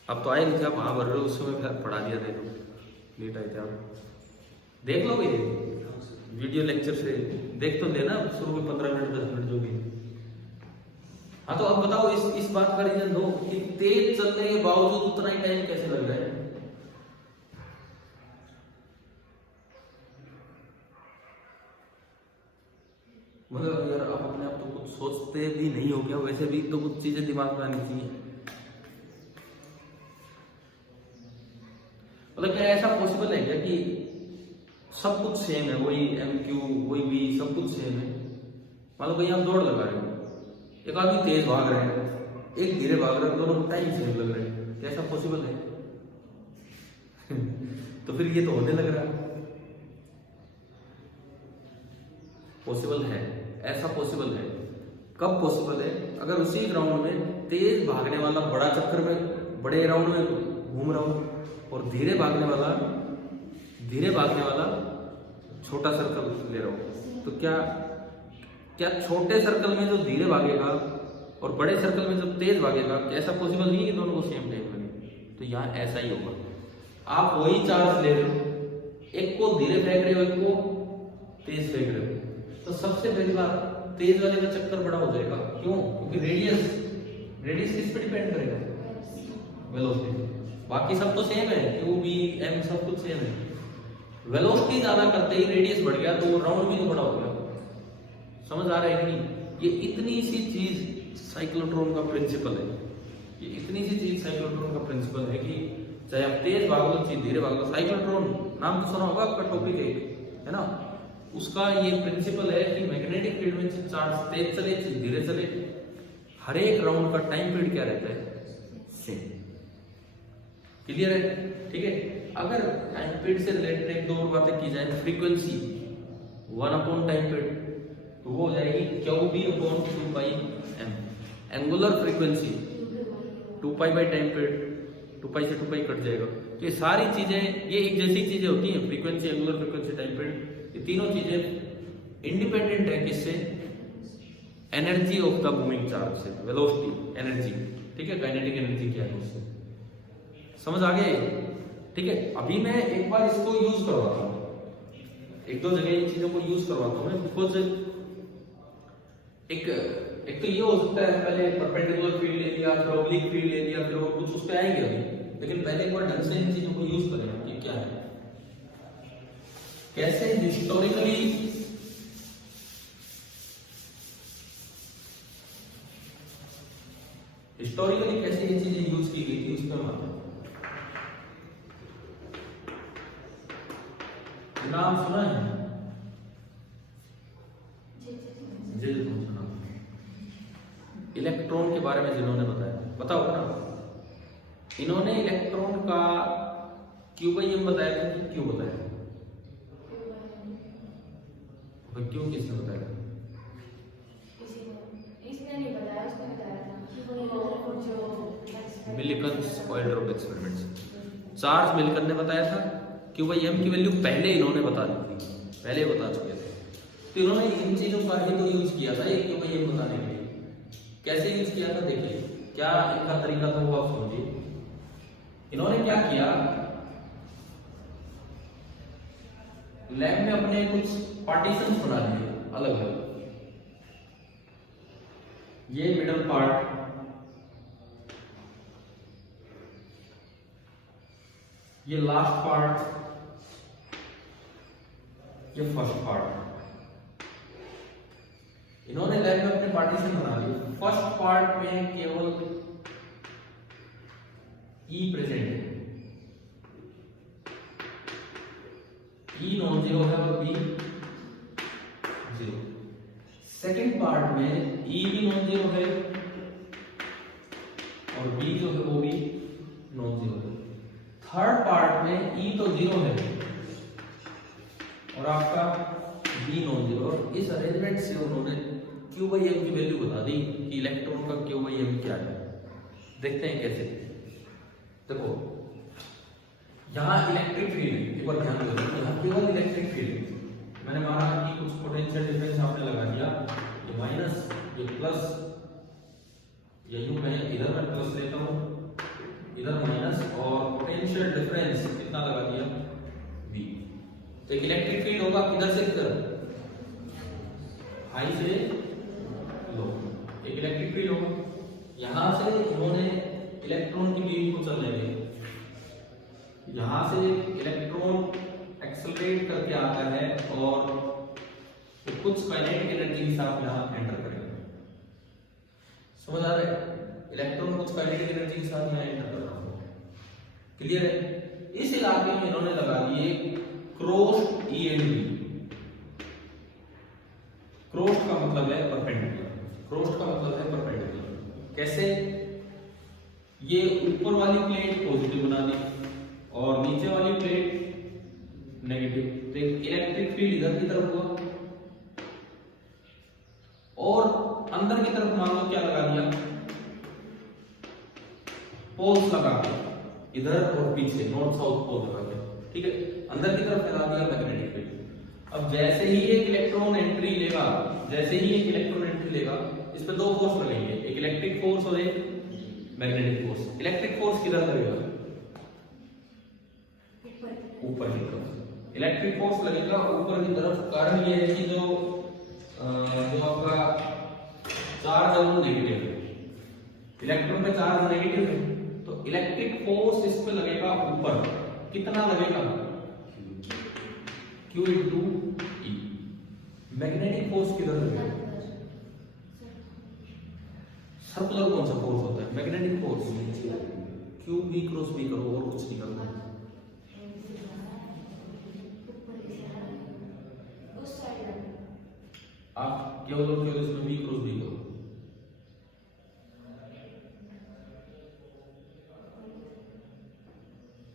अब तो आए नहीं थे आप वहां भर रहे हो, उस समय पढ़ा दिया। देखो लेट आए थे आप, देख लो ये वीडियो लेक्चर से देख तो लेना, शुरू में 15 मिनट 10 मिनट जो भी। हाँ तो अब बताओ इस बात का रीजन दो कि तेज चलने के बावजूद उतना ही टाइम कैसे लग रहा है। मतलब यार आप अपने आप तो कुछ सोचते भी नहीं हो गया, वैसे भी तो कुछ चीजें दिमाग में आनी चाहिए। मतलब क्या ऐसा पॉसिबल है क्या कि सब कुछ सेम है, वही एम क्यू वही बी सब कुछ सेम है। मान लो कहीं आप दौड़ लगा रहे हो, एक आदमी तेज भाग रहे हैं, एक धीरे भाग रहे हैं, दोनों टाइम सेम लग रहे हैं। क्या ऐसा पॉसिबल है? तो फिर ये तो होने लग रहा है। पॉसिबल है, ऐसा पॉसिबल है। कब पॉसिबल है? अगर उसी ग्राउंड में तेज भागने वाला बड़ा चक्कर में बड़े राउंड में घूम रहा हूं और धीरे भागने वाला छोटा सर्कल ले रहा हूं, तो क्या छोटे सर्कल में जो धीरे भागेगा और बड़े सर्कल में जो तेज भागेगा, क्या ऐसा पॉसिबल नहीं है कि दोनों को सेम टाइम लगे? तो यहाँ ऐसा ही होगा। आप वही चार्ज ले रहे हो, एक को धीरे फेंक रहे हो, एक को तेज फेंक रहे हो, तो सबसे पहली बात तेज वाले का चक्कर बड़ा हो जाएगा। क्यों? क्योंकि रेडियस किस पे डिपेंड करेगा? वेलोसिटी। बाकी सब तो सेम है, क्यू बी एम सब कुछ सेम है। वेलोसिटी ज्यादा करते ही रेडियस बढ़ गया तो राउंड भी तो बड़ा हो गया। समझ आ रहा है कि नहीं? ये इतनी सी चीज साइक्लोट्रॉन का प्रिंसिपल है। कि इतनी सी चीज साइक्लोट्रॉन का प्रिंसिपल है कि चाहे आप तेज भाग लो चाहे धीरे भाग लो, साइक्लोट्रॉन नाम तो सुना होगा आपका, टॉपिक है ना, उसका ये प्रिंसिपल है कि मैग्नेटिक फील्ड में चार्ज तेज चले चाहे धीरे चले, हर एक राउंड का टाइम पीरियड क्या रहता है, सेम। क्लियर है? ठीक है। अगर टाइम पीरियड से रिलेटेड एक दो और बातें की जाए, फ्रीक्वेंसी 1/टाइम पीरियड, तो वो हो जाएगी QB/2πm। एंगुलर फ्रीक्वेंसी 2π/टाइम पीरियड, 2π से 2π कट जाएगा। तो ये सारी चीजें ये एक जैसी चीजें होती हैं, frequency, angular frequency, time period, ये तीनों चीजें इंडिपेंडेंट है किससे, energy of the moving charge से, वेलोसिटी, एनर्जी। ठीक है, काइनेटिक एनर्जी क्या है उससे, समझ आ गए? ठीक है। अभी मैं एक बार इसको यूज करवाता हूँ, एक दो जगह इन चीजों को यूज करवाता हूँ, बिकॉज एक तो ये हो सकता है पहले परपेंडिकुलर फील्ड ले लिया, फिर ऑब्लिक फील्ड ले लिया, फिर और कुछ उस पे आएंगे अभी, लेकिन पहले एक बार ढंग से इन चीजों को यूज करें कि क्या है, कैसे हिस्टोरिकली कैसे ये चीजें यूज की गई थी, उस पर मानते नाम सुना है? इलेक्ट्रॉन के बारे में जिन्होंने बताया, बताओ ना, इन्होंने इलेक्ट्रॉन का QM बताया था कि क्यों बताया? क्यों किसने बताया? इसने नहीं बताया, उसने बताया था। Millikan's pointer experiments, Charles Millikan ने बताया था। QM की वैल्यू पहले इन्होंने बता दी थी, पहले बता चुके थे, तो इन्होंने इन चीजों का ही तो यूज किया था ये QM बताने के लिए। कैसे यूज किया था देखिए, क्या इनका तरीका था वो आप समझिए। इन्होंने क्या किया, लैब में अपने कुछ पार्टीशन बना लिए अलग अलग, ये मिडल पार्ट, ये लास्ट पार्ट, ये फर्स्ट पार्ट। इन्होंने लैब में अपने पार्टीशन बना लिए। फर्स्ट पार्ट में केवल E प्रेजेंट है, E नॉन जीरो है और B जीरो। सेकेंड पार्ट में E भी नॉन जीरो है और B जो है वो भी नॉन जीरो है। थर्ड पार्ट में E तो जीरो है और आपका B नॉन जीरो। इस अरेंजमेंट से उन्होंने QM की वैल्यू बता दी कि इलेक्ट्रॉन का QM क्या है। देखते हैं कैसे। देखो यहाँ इलेक्ट्रिक फील्ड, एक बार ध्यान दो, यहाँ केवल इलेक्ट्रिक फील्ड, मैंने माना कि कुछ पोटेंशियल डिफरेंस आपने लगा दिया, ये माइनस ये प्लस, ये यूं कहें इधर मैं प्लस लेता हूँ, इधर माइनस, और पोटेंशियल डिफरेंस कितना लगा दिया V। तो एक इलेक्ट्रिक फील्ड होगा किधर से किधर, हाई से लो, एक इलेक्ट्रिक फील्ड होगा। यहां से उन्होंने इलेक्ट्रॉन की बीम को चलने दी, यहां से इलेक्ट्रॉन एक्सेलरेट करके आता है और तो कुछ काइनेटिक एनर्जी के साथ यहां एंटर करेगा। समझ आ रहा है? इलेक्ट्रॉन कुछ काइनेटिक एनर्जी के साथ यहां एंटर कर रहा है। क्लियर है? इस इलाके में इन्होंने लगा दिए crossed E and B। Crossed का मतलब है परपेंडिकुलर, क्रॉस्ड का मतलब है परपेंडिकुलर। कैसे? ये ऊपर वाली प्लेट पॉजिटिव बना दी और नीचे वाली प्लेट नेगेटिव, तो एक इलेक्ट्रिक फील्ड इधर की तरफ हुआ और अंदर की तरफ मान लो क्या लगा दिया, पोल्स लगा दिया इधर और पीछे, नॉर्थ साउथ पोल लगा दिया। ठीक है, अंदर की तरफ फैला दिया मैग्नेटिक फील्ड। अब जैसे ही एक इलेक्ट्रॉन एंट्री लेगा, जैसे ही एक इलेक्ट्रॉन एंट्री लेगा, इस पे दो फोर्स लगेंगे, एक इलेक्ट्रिक फोर्स और एक मैग्नेटिक फोर्स। इलेक्ट्रिक फोर्स किधर लगेगा, ऊपर की तरफ। इलेक्ट्रिक फोर्स लगेगा ऊपर की तरफ। कारण ये है कि जो आपका चार्ज है वो नेगेटिव है, इलेक्ट्रॉन पे चार्ज नेगेटिव है, तो इलेक्ट्रिक फोर्स इस पे लगेगा ऊपर। कितना लगेगा, Q into E। Magnetic force किधर लगेगा, सर्कुलर कौन सा फोर्स होता है? Magnetic force. Q B cross B करो और कुछ नहीं करना। उस साइड आप केवल और केवल इसमें बी क्रॉस बी करो।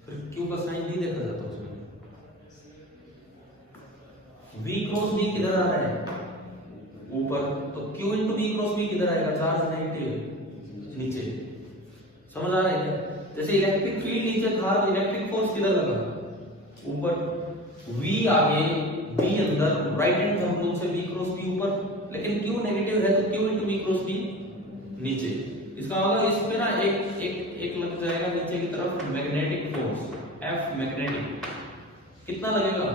फिर क्यू का साइन नहीं देखा जाता उसमें। v क्रॉस b किधर आ रहा है? ऊपर। तो q into b cross b किधर आएगा? चार्ज नेगेटिव नीचे। समझ आ रहा है? जैसे इलेक्ट्रिक फील्ड नीचे था तो इलेक्ट्रिक फोर्स किधर लगा? ऊपर। v आगे b अंदर, राइट हैंड थंब रूल से v क्रॉस b ऊपर, लेकिन q नेगेटिव है तो q into b cross b नीचे। इसका मतलब इस पे ना एक लग जाएगा नीचे की तरफ मैग्नेटिक फोर्स F मैग्नेटिक। कितना लगेगा?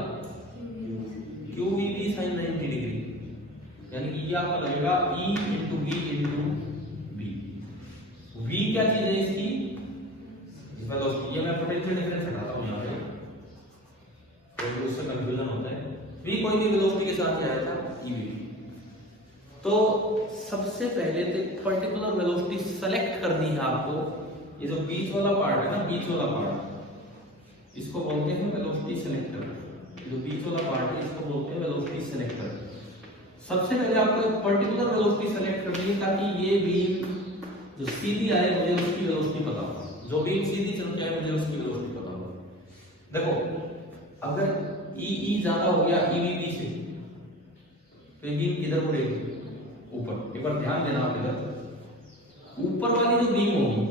QVB sin 90 डिग्री, यानी कि ये आपका लगेगा E into V into B। V क्या चीज है इसकी? वेलोसिटी। ये मैं पोटेंशियल डिफरेंस हटाता हूं यहाँ पे, तो उससे कंफ्यूजन होता है। V कोई भी वेलोसिटी के साथ आया था EV। तो सबसे पहले तो पर्टिकुलर वेलोसिटी सेलेक्ट करनी है आपको। ये जो बीच वाला पार्ट है ना, बीच वाला पार्ट, इसको बोलते हैं वेलोसिटी सिलेक्टर। जो बीच वाला पार्ट है इसको बोलते हैं वेलोसिटी सिलेक्टर। सबसे पहले आपको एक पर्टिकुलर वेलोसिटी सेलेक्ट करनी है ताकि ये बीम जो सीधी आए मुझे उसकी वेलोसिटी पता हो। जो बीम सीधी चल के आए मुझे उसकी वेलोसिटी पता हो। देखो अगर ई ज्यादा हो गया EVB से तो ये बीम किधर मुड़ेगी? ऊपर। एक बार ध्यान देना आप इधर। ऊपर वाली जो बीम होगी,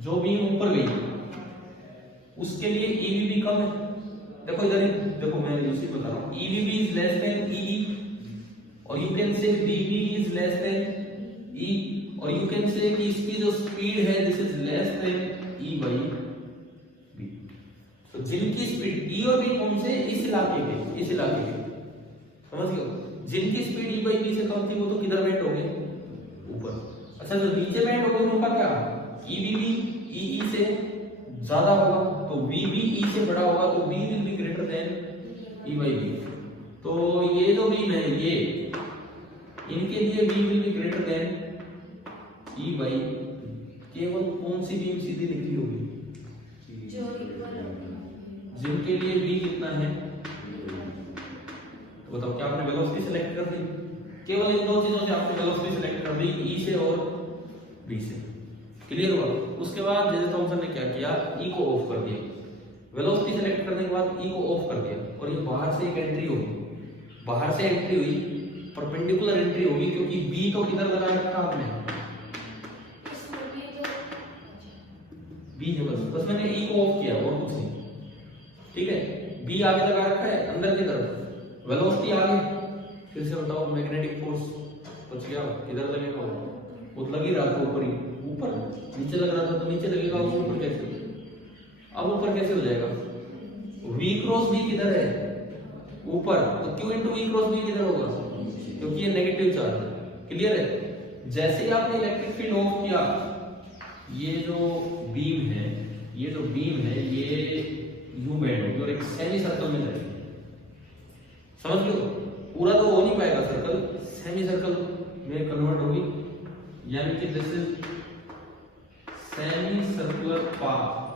जो बीम ऊपर गई, उसके लिए EVB कम है। देखो इधर, देखो मैं इसी बता रहा हूं, EVB is less than EE, और you can say BB is less than E, और यू कैन से कि इसकी जो स्पीड है this is less than E by B। तो जिनकी स्पीड E और B कौन से? इस इलाके के, इस इलाके के, समझ गए? जिनकी स्पीड E by B से कम थी वो तो किधर बेंड हो गए? ऊपर। अच्छा जो नीचे बेंड हो गए उनका क्या? EVB EE से ज्यादा होगा तो VB E से बड़ा होगा तो B will be greater than E by B। तो ये जो बीम है ये, इनके लिए B will be greater than E by केवल कौन सी बीम सीधी दिख रही होगी? जो इक्वल है, जिनके लिए B कितना है? तो बताओ क्या आपने वेलोसिटी सेलेक्ट कर दी? केवल इन दो चीजों से आपने वेलोसिटी सेलेक्ट कर दी, E से और B से। क्लियर हुआ? उसके बाद जेजे थॉमसन ने क्या किया? E को ऑफ कर दिया। वेलोसिटी सेलेक्ट करने के बाद E को ऑफ कर दिया और ये बाहर से एक एंट्री होगी। बाहर से एंट्री हुई, परपेंडिकुलर एंट्री होगी क्योंकि B को किधर लगा रखा आपने? इसमें भी तो B है बस मैंने E को ऑफ किया और कुछ नहीं। ठीक है, B आगे लगा रखा है अंदर की तरफ, वेलोसिटी आगे। फिर से बताओ मैग्नेटिक फोर्स बच गया, किधर लगेगा? वो लग ही रहा था ऊपर ही, ऊपर। नीचे लग रहा था तो नीचे लगेगा, ऊपर कैसे? अब ऊपर कैसे हो जाएगा? V क्रॉस B किधर है? ऊपर। तो Q into V cross B किधर होगा? क्योंकि ये नेगेटिव चार्ज है। क्लियर है? जैसे ही आपने इलेक्ट्रिक फील्ड ऑफ किया, ये जो बीम है, ये जो बीम है ये यू बेंड होगी और एक सेमी सर्कल में जाएगी। समझ लो, पूरा तो हो नहीं पाएगा सर्कल, सेमी सर्कल में कन्वर्ट होगी, यानी कि this is semi circular path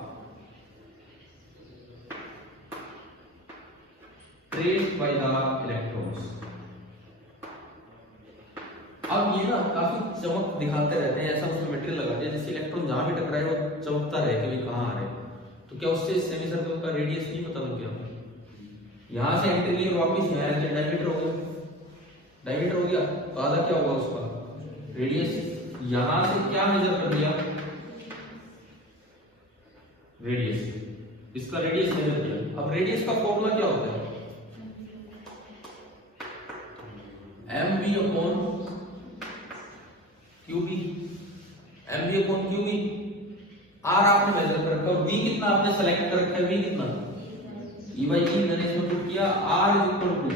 traced by the electrons. अब ये ना काफी चमक दिखाते रहते हैं, ऐसा उसमें मटेरियल लगा दिया जिससे इलेक्ट्रॉन जहां भी टकराए वो चमकता रहे कि भाई कहां आ रहे हैं। तो क्या उससे सेमी सर्कल का रेडियस नहीं पता लग गया? यहां से एंट्री लिए वापस यहाँ आया, डायमीटर हो गया, डायमीटर हो गया तो आधा क्या होगा उसका? रेडियस। यहां से क्या मेजर कर दिया? रेडियस। इसका रेडियस मेजर किया। अब रेडियस का फॉर्मूला क्या होता है? mv upon qb। mv upon qb। r आपने मेजर कर रखा है, v कितना आपने सेलेक्ट कर रखा है? v कितना? e by e मैंने इसमें पुट किया। r is equal to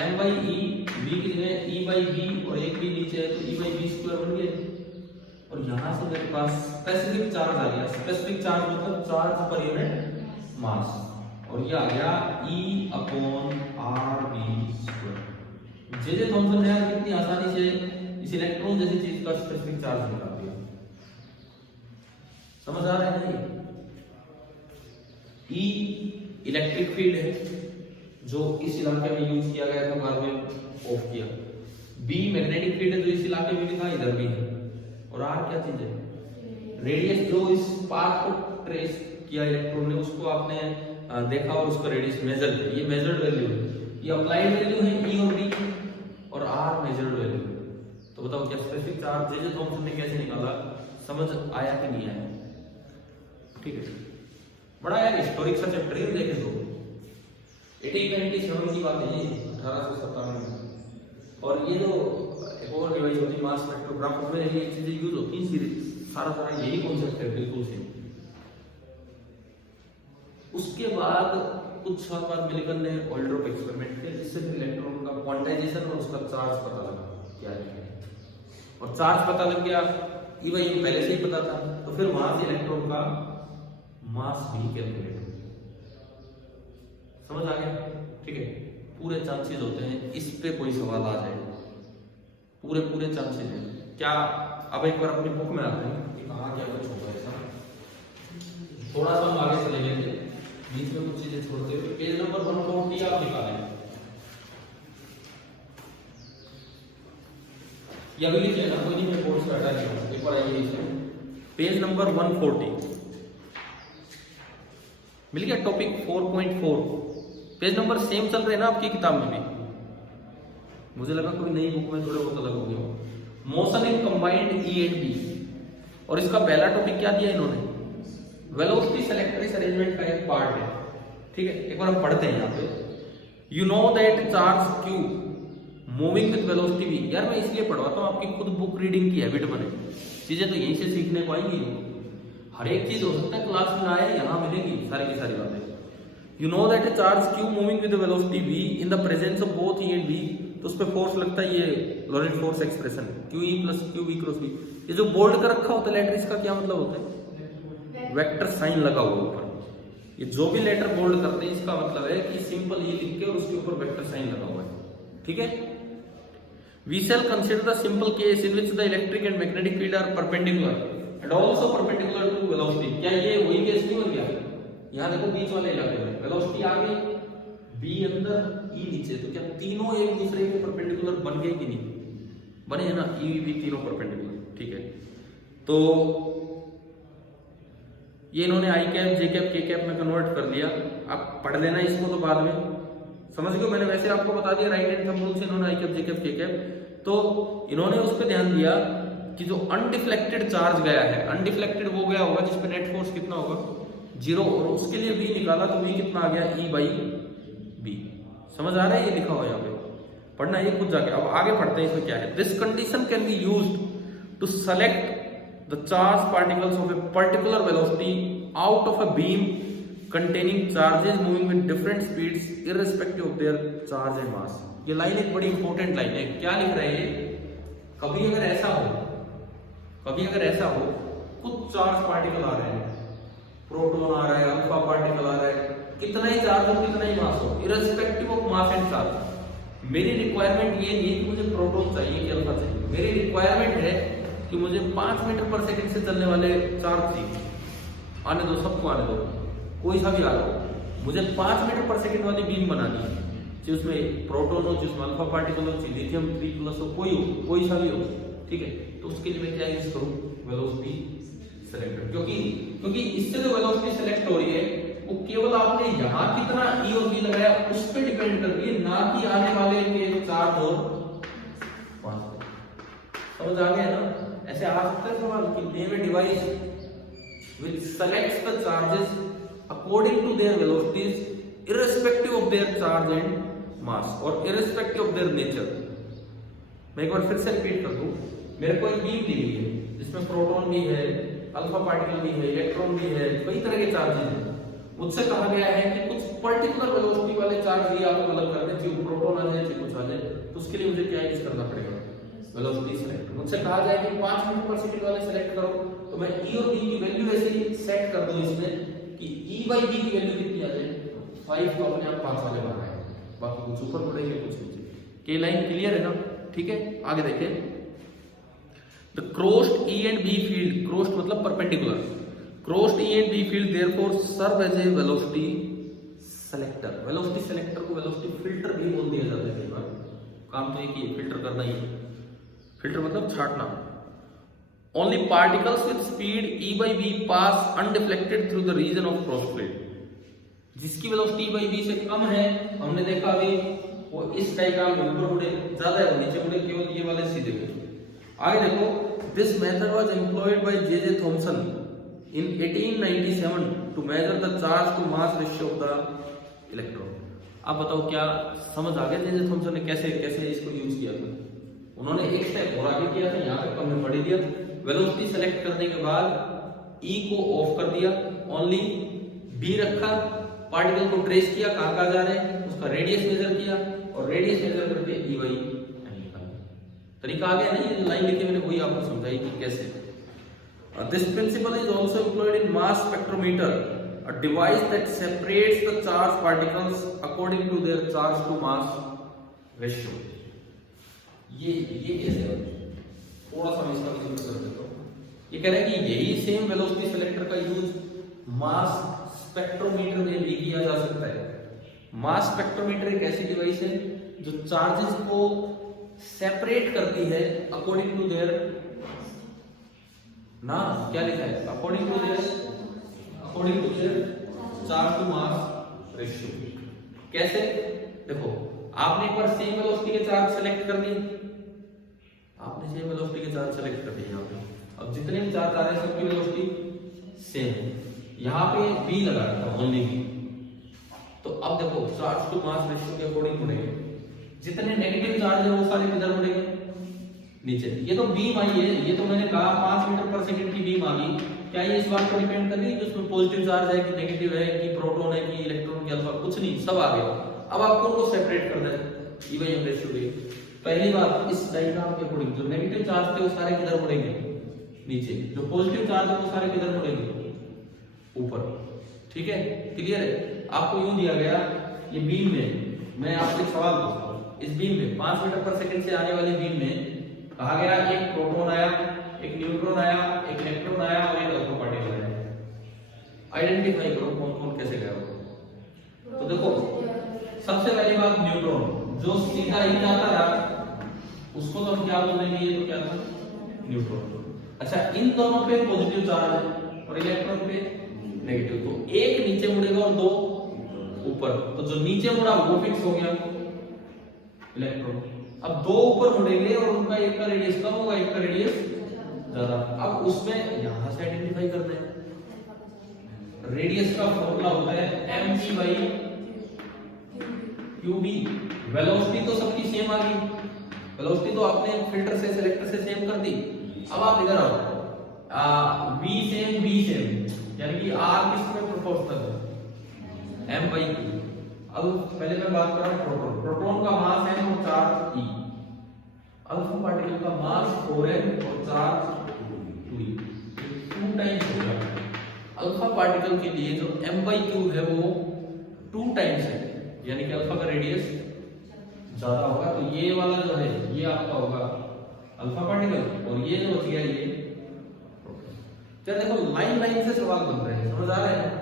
m by e, v कितने? e by b और एक भी नीचे है तो e by b स्क्वायर बन गया। और यहां से मेरे पास स्पेसिफिक चार्ज आ गया। स्पेसिफिक चार्ज मतलब चार्ज पर यूनिट मास, और ये आ गया E upon RB square. J J Thomson ने कितनी आसानी से इस इलेक्ट्रॉन जैसी चीज का स्पेसिफिक चार्ज निकाल दिया। समझ आ रहा है ना? ई इलेक्ट्रिक फील्ड है जो इस इलाके में यूज किया गया था, बाद में ऑफ किया। बी मैग्नेटिक फील्ड है जो इस इलाके में भी था, इधर भी है। और आर क्या चीज है? रेडियस, जो इस पाथ को ट्रेस किया इलेक्ट्रॉन ने, उसको आपने देखा और उसका रेडियस मेजर किया। ये मेजर्ड वैल्यू है, ये अप्लाइड वैल्यू है ई और बी, और आर मेजर्ड वैल्यू है। तो बताओ क्या स्पेसिफिक चार्ज जे थॉमसन ने कैसे निकाला? समझ आया कि नहीं आया? ठीक है, बड़ा यार हिस्टोरिक सा चैप्टर है, देखे तो 1897 की बात है ये, 1857 में। और ये जो एक और डिवाइस होती है मास स्पेक्ट्रोग्राफ, उसमें ये चीजें यूज होती हैं, सारा यही कॉन्सेप्ट है बिल्कुल सेम। उसके बाद कुछ साल बाद मिलिकन ने ऑल्ड्रोप एक्सपेरिमेंट किया, जिससे फिर इलेक्ट्रॉन का क्वांटाइजेशन और उसका चार्ज पता लगा क्या है। और चार्ज पता लग गया, ये भाई पहले से ही पता था, तो फिर वहां से इलेक्ट्रॉन का मास भी कैलकुलेट हो गया। समझ आ गया? ठीक है, पूरे चांसेस होते हैं इस पे कोई सवाल आ जाए, पूरे चांसेस हैं। क्या अब एक बार अपनी बुक में आते हैं कि कहाँ क्या कुछ होगा ऐसा, थोड़ा सा हम आगे चले गए, बीच में कुछ चीजें छोड़ते हुए। पेज नंबर 140 आप निकालें, या भी लिख लेना, कोई नहीं, मैं बोर्ड से हटा दिया, एक बार आइए इसमें। पेज नंबर 140 मिल गया, टॉपिक 4.4। पेज नंबर सेम चल रहे हैं ना आपकी किताब में भी? मुझे लगा कोई नई बुक में थोड़ा बहुत अलग हो गया। Motion in combined E and B, और इसका पहला टॉपिक क्या दिया इन्होंने? वेलोसिटी सेलेक्टर्स अरेंजमेंट का एक पार्ट है। ठीक है, एक बार हम पढ़ते हैं यहाँ पे। You know that charge Q moving with velocity V. यार मैं इसलिए पढ़वाता हूँ, आपकी खुद बुक रीडिंग की हैबिट बने, चीजें तो यहीं से सीखने को आएंगी। हर एक चीज हो सकता है क्लास में आए, यहाँ मिलेगी सारी की सारी बातें। You know that charge Q moving with velocity V in the presence of both E and B, तो उस पर फोर्स लगता है, ये Lorentz force expression Q E plus Q B cross B. ये जो बोल्ड कर रखा होता है लेटर, इसका क्या मतलब होता है? वेक्टर साइन लगा हुआ ऊपर। ये जो भी लेटर बोल्ड करते हैं इसका मतलब है कि सिंपल ये लिख के और उसके ऊपर वेक्टर साइन लगा हुआ है। ठीक है, we shall consider the simple case in which the electric and magnetic field are perpendicular and also perpendicular to velocity. क्या ये वही केस नहीं हो गया? यहाँ देखो बीच वाले इलाके में वेलोसिटी आगे, बी अंदर, ई नीचे, तो क्या तीनों एक दूसरे के परपेंडिकुलर बन गए कि नहीं? बने हैं ना, ई भी तीनों परपेंडिकुलर। ठीक है, तो ये इन्होंने आई कैप जे कैप के कैप में कन्वर्ट कर लिया। आप पढ़ लेना इसको तो बाद में समझ गए। मैंने वैसे आपको बता दिया राइट हैंड थंब रूल से इन्होंने आई कैप जे कैप के कैप। तो इन्होंने उस पर ध्यान दिया कि जो अनडिफ्लेक्टेड चार्ज गया है, अनडिफ्लेक्टेड वो गया होगा जिसपे नेट फोर्स कितना होगा? 0, और उसके लिए v निकाला तो v कितना आ गया? E by B. समझ आ रहा है? ये लिखा हुआ यहाँ पे, पढ़ना ये खुद जाके। अब आगे पढ़ते हैं इसमें क्या है। This condition can be used to select the charged particles of a particular velocity out of a beam containing charges moving with different speeds irrespective of their charge and mass। ये लाइन एक बड़ी important line है। क्या लिख रहे हैं? कभी अगर ऐसा हो कुछ चार्ज पार्टिकल आ रहे हैं, प्रोटॉन आ रहा है, अल्फा पार्टिकल आ रहा है, कितना ही चार्ज हो कितना ही मास हो, irrespective of mass and charge. मेरी रिक्वायरमेंट ये नहीं है कि मुझे प्रोटॉन चाहिए कि अल्फा चाहिए, मेरी रिक्वायरमेंट है कि मुझे 5 मीटर पर सेकंड से चलने वाले चार्ज चाहिए। आने दो, सबको आने दो, कोई सा भी आ रहा हो, मुझे 5 मीटर पर सेकंड वाली बीम बनानी है, चाहे उसमें प्रोटॉन हो, चाहे उसमें अल्फा पार्टिकल हो, चाहे लिथियम 3+ हो, कोई सा भी हो। ठीक है, तो उसके लिए मैं क्या यूज करूं? Velocity selector. क्योंकि इससे जो वेलोसिटी सेलेक्ट हो रही है वो केवल आपने यहाँ कितना ई और बी लगाया उस पर डिपेंड कर रही है, ना कि आने वाले के चार्ज और मास। समझ आ गया ना? ऐसे आ सकता है सवाल कि name a device which selects the charges according to their velocities irrespective of their charge and mass or irrespective of their nature। मैं एक बार फिर से रिपीट कर दूं, मेरे को एक बीम दी गई है जिसमें प्रोटॉन भी है, अल्फा पार्टिकल भी है, इलेक्ट्रॉन भी है, कई तरह के चार्जेस हैं। मुझसे कहा गया है कि कुछ पर्टिकुलर वेलोसिटी वाले चार्ज भी आपको अलग करने चाहिए, प्रोटॉन आ जाए, कुछ आ जाए, तो उसके लिए मुझे क्या यूज करना पड़ेगा? Velocity select. मुझसे कहा जाए कि 5 मीटर पर सेकंड वाले सेलेक्ट करो, तो मैं ई और बी की वैल्यू ऐसे ही सेट कर दूं इसमें कि ई बाई बी की वैल्यू कितनी आ जाए? 5 तो अपने आप 5 वाले बाहर आए, बाकी कुछ ऊपर पड़ेगा कुछ नीचे। के लाइन क्लियर है ना? ठीक है, आगे देखिए। The crossed E and B field, crossed मतलब perpendicular, crossed E and B field therefore serve as a velocity selector. Velocity selector को वेलोसिटी फिल्टर भी बोल दिया जाता है कई बार, काम तो एक ही है, फिल्टर करना ही है। फिल्टर मतलब छांटना। Only particles with speed e by v pass undeflected through the region of cross field. जिसकी वेलोसिटी e by v से कम है, हमने देखा अभी, वो इस डायग्राम में ऊपर मुड़े, ज्यादा है नीचे मुड़े, केवल ये वाले सीधे गए। आगे देखो, this method was employed by J Thomson in 1897 to measure the charge to mass ratio of the electron. आप बताओ क्या समझ आ गया जे थॉमसन ने कैसे कैसे इसको यूज किया था? उन्होंने एक स्टेप और आगे किया था, यहाँ पे हमने पढ़ी दिया, वेलोसिटी सेलेक्ट करने के बाद E को ऑफ कर दिया, ओनली B रखा, पार्टिकल को ट्रेस किया कहाँ कहाँ जा रहे हैं, उसका रेडियस मेजर किया और रेडियस मेजर करके E by M निकाला। तरीका आ गया नहीं, लाइन लिखी मैंने वही आपको समझाई कि कैसे। This principle is also employed in mass spectrometer, a device that separates the charged particles according to their charge to mass ratio। ये कैसे है? थोड़ा सा मैं इसका विज़ुअल कर देता हूँ। ये कह रहा है कि यही सेम वेलोसिटी सेलेक्टर का यूज मास स्पेक्ट्रोमीटर में भी किया जा सकता है। मास स्पेक्ट्रोमीटर एक ऐसी डिवाइस है जो चार्जेस को सेपरेट करती है अकॉर्डिंग टू देयर ना, क्या लिखा है, according to their charge to mass ratio. कैसे? देखो, आपने एक बार सेम वेलोसिटी के चार्ज सेलेक्ट कर लिए, आपने सेम वेलोसिटी के चार्ज सेलेक्ट कर दिए यहाँ पे। अब जितने भी चार्ज आ रहे हैं सबकी वेलोसिटी सेम है, यहाँ पे v लगा रखा है, ओनली v। तो अब देखो, चार्ज टू मास रेशियो के अकॉर्डिंग मुड़ेंगे, जितने नेगेटिव चार्ज है वो सारे किधर मुड़ेंगे, नीचे। ये तो बीम आई है, ये तो मैंने कहा 5 मीटर पर सेकंड की बीम आ गई, क्या ये इस बात पर डिपेंड कर रही है कि उसमें पॉजिटिव चार्ज है कि नेगेटिव है कि प्रोटॉन है कि इलेक्ट्रॉन कि अल्फा, कुछ नहीं, सब आ गया। अब आपको उनको सेपरेट करना है E by M रेशियो पे। पहली बात, इस डायग्राम के अकॉर्डिंग जो नेगेटिव चार्ज थे वो सारे किधर मुड़ेंगे, नीचे, जो पॉजिटिव चार्ज है वो सारे किधर मुड़ेंगे, ऊपर। ठीक है, क्लियर है? आपको यूं दिया गया, ये बीम में, मैं आपसे एक सवाल पूछता हूं, इस बीम में 5 मीटर पर सेकंड से आने वाली बीम में कहा गया एक प्रोटॉन आया, एक न्यूट्रॉन आया, एक इलेक्ट्रॉन आया और एक अल्फा पार्टिकल आया। आइडेंटिफाई करो कौन कौन कैसे गया होगा। तो देखो, सबसे पहली बात न्यूट्रॉन, जो सीधा ही जाता रहा उसको तो हम क्या बोलेंगे, ये तो क्या था, न्यूट्रॉन। अच्छा, इन दोनों पे पॉजिटिव चार्ज है और इलेक्ट्रॉन पे नेगेटिव, तो एक नीचे मुड़ेगा और दो ऊपर। तो जो नीचे मुड़ा वो फिक्स हो गया इलेक्ट्रॉन। अब दो ऊपर मुड़ेंगे और उनका एक का रेडियस कम होगा, एक का रेडियस ज्यादा। अब उसमें यहां से आइडेंटिफाई करना है, रेडियस का फॉर्मूला होता है mg by qb। वेलोसिटी तो सबकी सेम आ गई, वेलोसिटी तो आपने फिल्टर से सेलेक्टर से सेम कर दी। अब आप इधर आओ, v सेम b सेम, यानी कि r किसमें प्रोपोर्शनल है, m by q। अब पहले मैं बात कर रहा हूं प्रोटॉन, प्रोटॉन का मास है और चार्ज e, अल्फा पार्टिकल का मास 4m और चार्ज 2e, 2 टाइम्स होगा। अल्फा पार्टिकल के लिए जो m by q है वो 2 टाइम्स है, यानी कि अल्फा का रेडियस ज्यादा होगा। तो ये वाला जो है ये आपका होगा अल्फा पार्टिकल और ये जो बच गया ये प्रोटॉन। क्या देखो, लाइन लाइन से सवाल बन रहे हैं, समझ आ रहा है?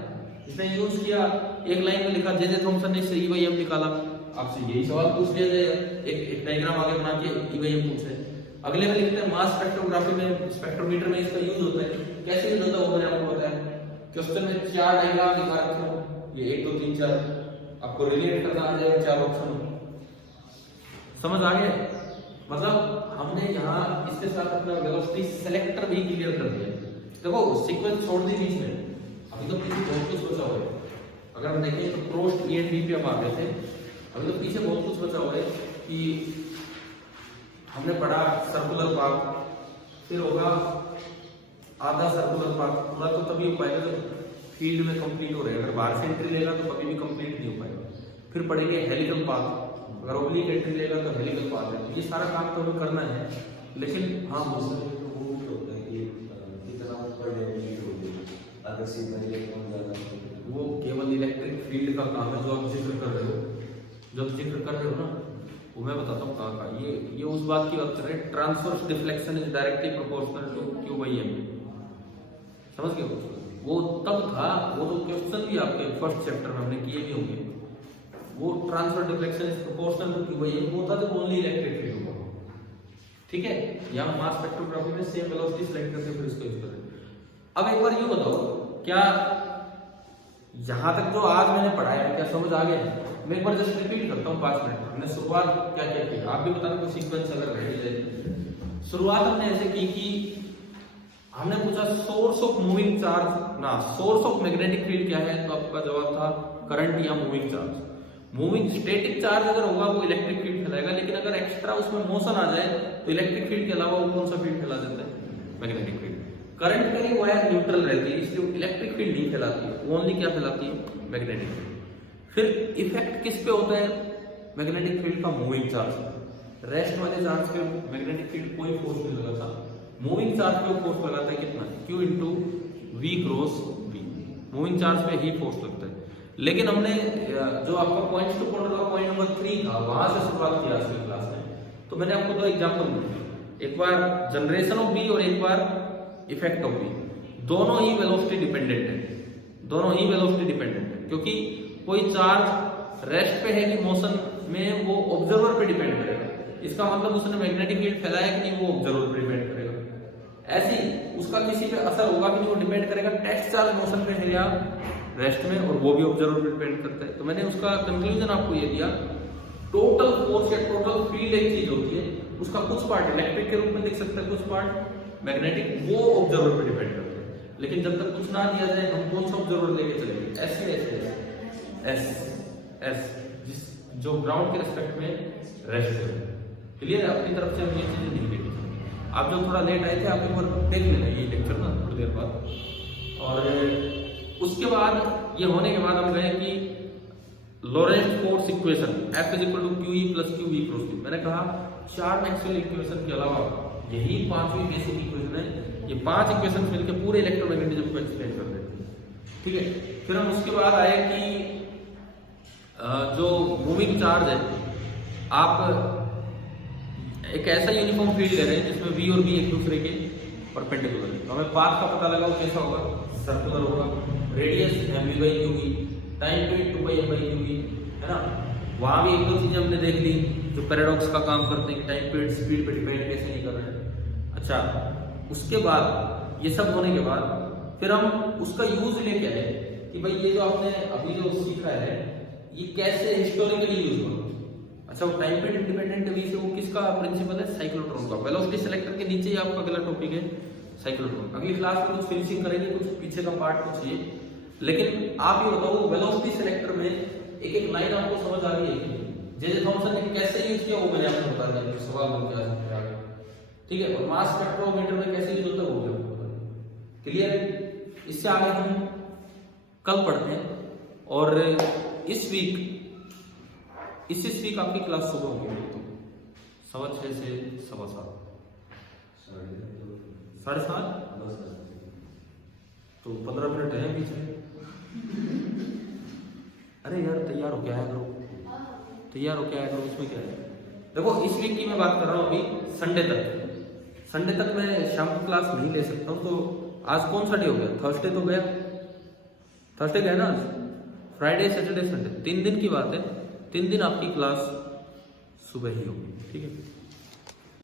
इसने यूज किया, एक लाइन में लिखा, जे थॉमसन ने E by M निकाला, आपसे यही सवाल पूछ लिया जाएगा, एक डायग्राम आगे बना के E by M पूछे। अगले में लिखते हैं मास स्पेक्ट्रोग्राफी में, स्पेक्ट्रोमीटर में इसका यूज होता है। कैसे यूज होता है वो मैंने आपको बताया। क्वेश्चन में 4 डायग्राम दिखा रखे हो, ये 1 2 3 4, आपको रिलेट करना आ जाएगा 4 ऑप्शन। समझ आ गया? मतलब हमने यहाँ इसके साथ अपना वेलोसिटी सेलेक्टर भी क्लियर कर दिया। देखो, सीक्वेंस छोड़ दी बीच में, अभी तो पीछे बहुत कुछ बचा हुआ है। अगर हम देखें तो क्रॉस्ड E and B पे हम आ गए थे, अभी तो पीछे बहुत कुछ बचा हुआ है कि हमने पढ़ा सर्कुलर पाथ, फिर होगा आधा सर्कुलर पाथ, पूरा तो तभी हो पाएगा जब फील्ड में कंप्लीट हो रहेगा। अगर बाहर से एंट्री लेगा तो कभी भी कंप्लीट नहीं हो पाएगा। फिर पढ़ेंगे हेलिकल पाथ, अगर ओब्लिक एंट्री लेगा तो हेलिकल पाथ है। ये सारा काम तो हमें करना है, लेकिन हाँ वो केवल इलेक्ट्रिक फील्ड का काम है जो आप जिक्र कर रहे हो। जब जिक्र कर रहे हो ना, वो मैं बताता हूँ कहाँ का। ये उस बात की बात कर रहे हैं, transverse deflection is directly proportional to Q by M. समझ गए? वो तब था, वो तो क्वेश्चन भी आपके फर्स्ट चैप्टर में हमने किए भी होंगे। वो transfer deflection is proportional to Q by M वो था तो ओनली इलेक्ट्रिक फील्ड होगा। ठीक है, यहाँ मास स्पेक्ट्रोग्राफी में सेम वेलोसिटी सेलेक्ट करके फिर इसको यूज करें। अब एक बार ये बताओ, क्या यहाँ तक जो आज मैंने पढ़ाया क्या समझ आ गया? मैं एक बार जस्ट रिपीट करता हूँ 5 मिनट। हमने शुरुआत क्या क्या की, आप भी बताना कोई सीक्वेंस अगर रेडी है। शुरुआत हमने ऐसे की कि हमने पूछा सोर्स ऑफ मूविंग चार्ज ना सोर्स ऑफ मैग्नेटिक फील्ड क्या है, तो आपका जवाब था करंट या moving charge. Moving static charge अगर होगा वो इलेक्ट्रिक फील्ड फैलाएगा, लेकिन अगर एक्स्ट्रा उसमें मोशन आ जाए तो इलेक्ट्रिक फील्ड के अलावा वो कौन सा फील्ड फैला देता है? Magnetic field. करंट के लिए वायर न्यूट्रल रहती है, इसलिए इलेक्ट्रिक फील्ड नहीं फैलाती, वो ओनली क्या फैलाती है? Magnetic field. फिर इफेक्ट किस पे होता है मैग्नेटिक फील्ड का? Moving charge. रेस्ट वाले चार्ज पे मैग्नेटिक फील्ड कोई फोर्स नहीं लगाता, मूविंग चार्ज पे फोर्स लगाता है कितना? Q into V cross V। Moving charge पे ही फोर्स लगता है। लेकिन हमने जो आपका पॉइंट्स टू पॉइंट का पॉइंट नंबर 3 था वहां से शुरुआत की आज की क्लास में। तो मैंने आपको दो एग्जांपल दिए, एक बार जनरेशन ऑफ B और एक बार इफेक्ट ऑफ B। दोनों ही वेलोसिटी डिपेंडेंट है, दोनों ही वेलोसिटी डिपेंडेंट है, क्योंकि कोई चार्ज रेस्ट पे है कि मोशन में वो ऑब्जर्वर पे डिपेंड करेगा। इसका मतलब उसने मैग्नेटिक फील्ड फैलाया कि नहीं, वो ऑब्जर्वर पे डिपेंड करेगा। ऐसे ही उसका किसी पे असर होगा कि नहीं, वो डिपेंड करेगा टेस्ट चार्ज मोशन पे है या रेस्ट में, और वो भी ऑब्जर्वर पे डिपेंड करता है। तो मैंने उसका कंक्लूजन आपको ये दिया, टोटल फोर्स या टोटल फील्ड एक चीज होती है, उसका कुछ पार्ट इलेक्ट्रिक के रूप में दिख सकता है, कुछ पार्ट मैग्नेटिक, वो ऑब्जर्वर पे डिपेंड करते हैं। लेकिन जब तक कुछ ना दिया जाए हम कौन सा ऑब्जर्वर लेके चलेंगे? एस जिस जो ग्राउंड के रिस्पेक्ट में रेस्ट है। क्लियर है? अपनी तरफ से हम ये चीजें नहीं लेके चलेंगे। आप जो थोड़ा लेट आए थे आप एक बार देख लेना ये लेक्चर ना थोड़ी देर बाद। और उसके बाद ये होने के बाद हम गए कि Lorentz force equation F is equal to QE plus QV cross V। मैंने कहा 4 मैक्सवेल इक्वेशन के अलावा यही 5वीं बेसिक इक्वेशन है, ये 5 इक्वेशन मिलकर पूरे इलेक्ट्रोमैग्नेटिज्म को एक्सप्लेन कर देते हैं। ठीक है, फिर हम उसके बाद आए कि जो मूविंग चार्ज है, आप एक ऐसा यूनिफॉर्म फील्ड ले रहे हैं जिसमें V और B एक दूसरे के परपेंडिकुलर है, तो हमें पाथ का पता लगाओ कैसा होगा? सर्कुलर होगा। Radius mv by QV, time period 2πm/QV, है ना? वहां भी एक दो चीजें हमने देख ली जो पैराडॉक्स का काम करते हैं कि टाइम पीरियड स्पीड पे डिपेंड कैसे नहीं कर रहे हैं। अच्छा, उसके बाद ये सब होने के बाद फिर हम उसका यूज लेके आए कि भाई ये जो आपने अभी जो सीखा है ये कैसे हिस्टोरिकली यूज होगा। अच्छा, वो टाइम पीरियड इंडिपेंडेंट वी से वो किसका प्रिंसिपल है? साइक्लोट्रॉन का। वेलोसिटी सेलेक्टर के नीचे ही आपका अगला टॉपिक है साइक्लोट्रॉन। अगली क्लास में कुछ फिनिशिंग करेंगे, कुछ पीछे का पार्ट कुछ ये। लेकिन आप ये बताओ वेलोसिटी सेलेक्टर में एक एक लाइन आपको समझ आ रही है? जे थॉमसन ने कैसे यूज किया वो मैंने आपको बता दिया, सवाल बन के आ सकते हैं आगे। ठीक है, और मास स्पेक्ट्रोमीटर में कैसे यूज होता है वो भी आपको बता दिया। क्लियर है? इससे आगे हम कल पढ़ते हैं। और इस वीक आपकी क्लास सुबह होगी, तो 6:15 से 7:15, 7:30, तो 15 मिनट है पीछे। अरे यार तैयार हो क्या है करो, तैयार हो क्या है करो, उसमें क्या है? देखो इस वीक की मैं बात कर रहा हूँ अभी संडे तक मैं शाम को क्लास नहीं ले सकता हूँ। तो आज कौन सा डे हो गया? थर्सडे तो गया, थर्सडे गया ना आज, फ्राइडे सैटरडे संडे 3 दिन की बात है। 3 दिन आपकी क्लास सुबह ही होगी। ठीक है।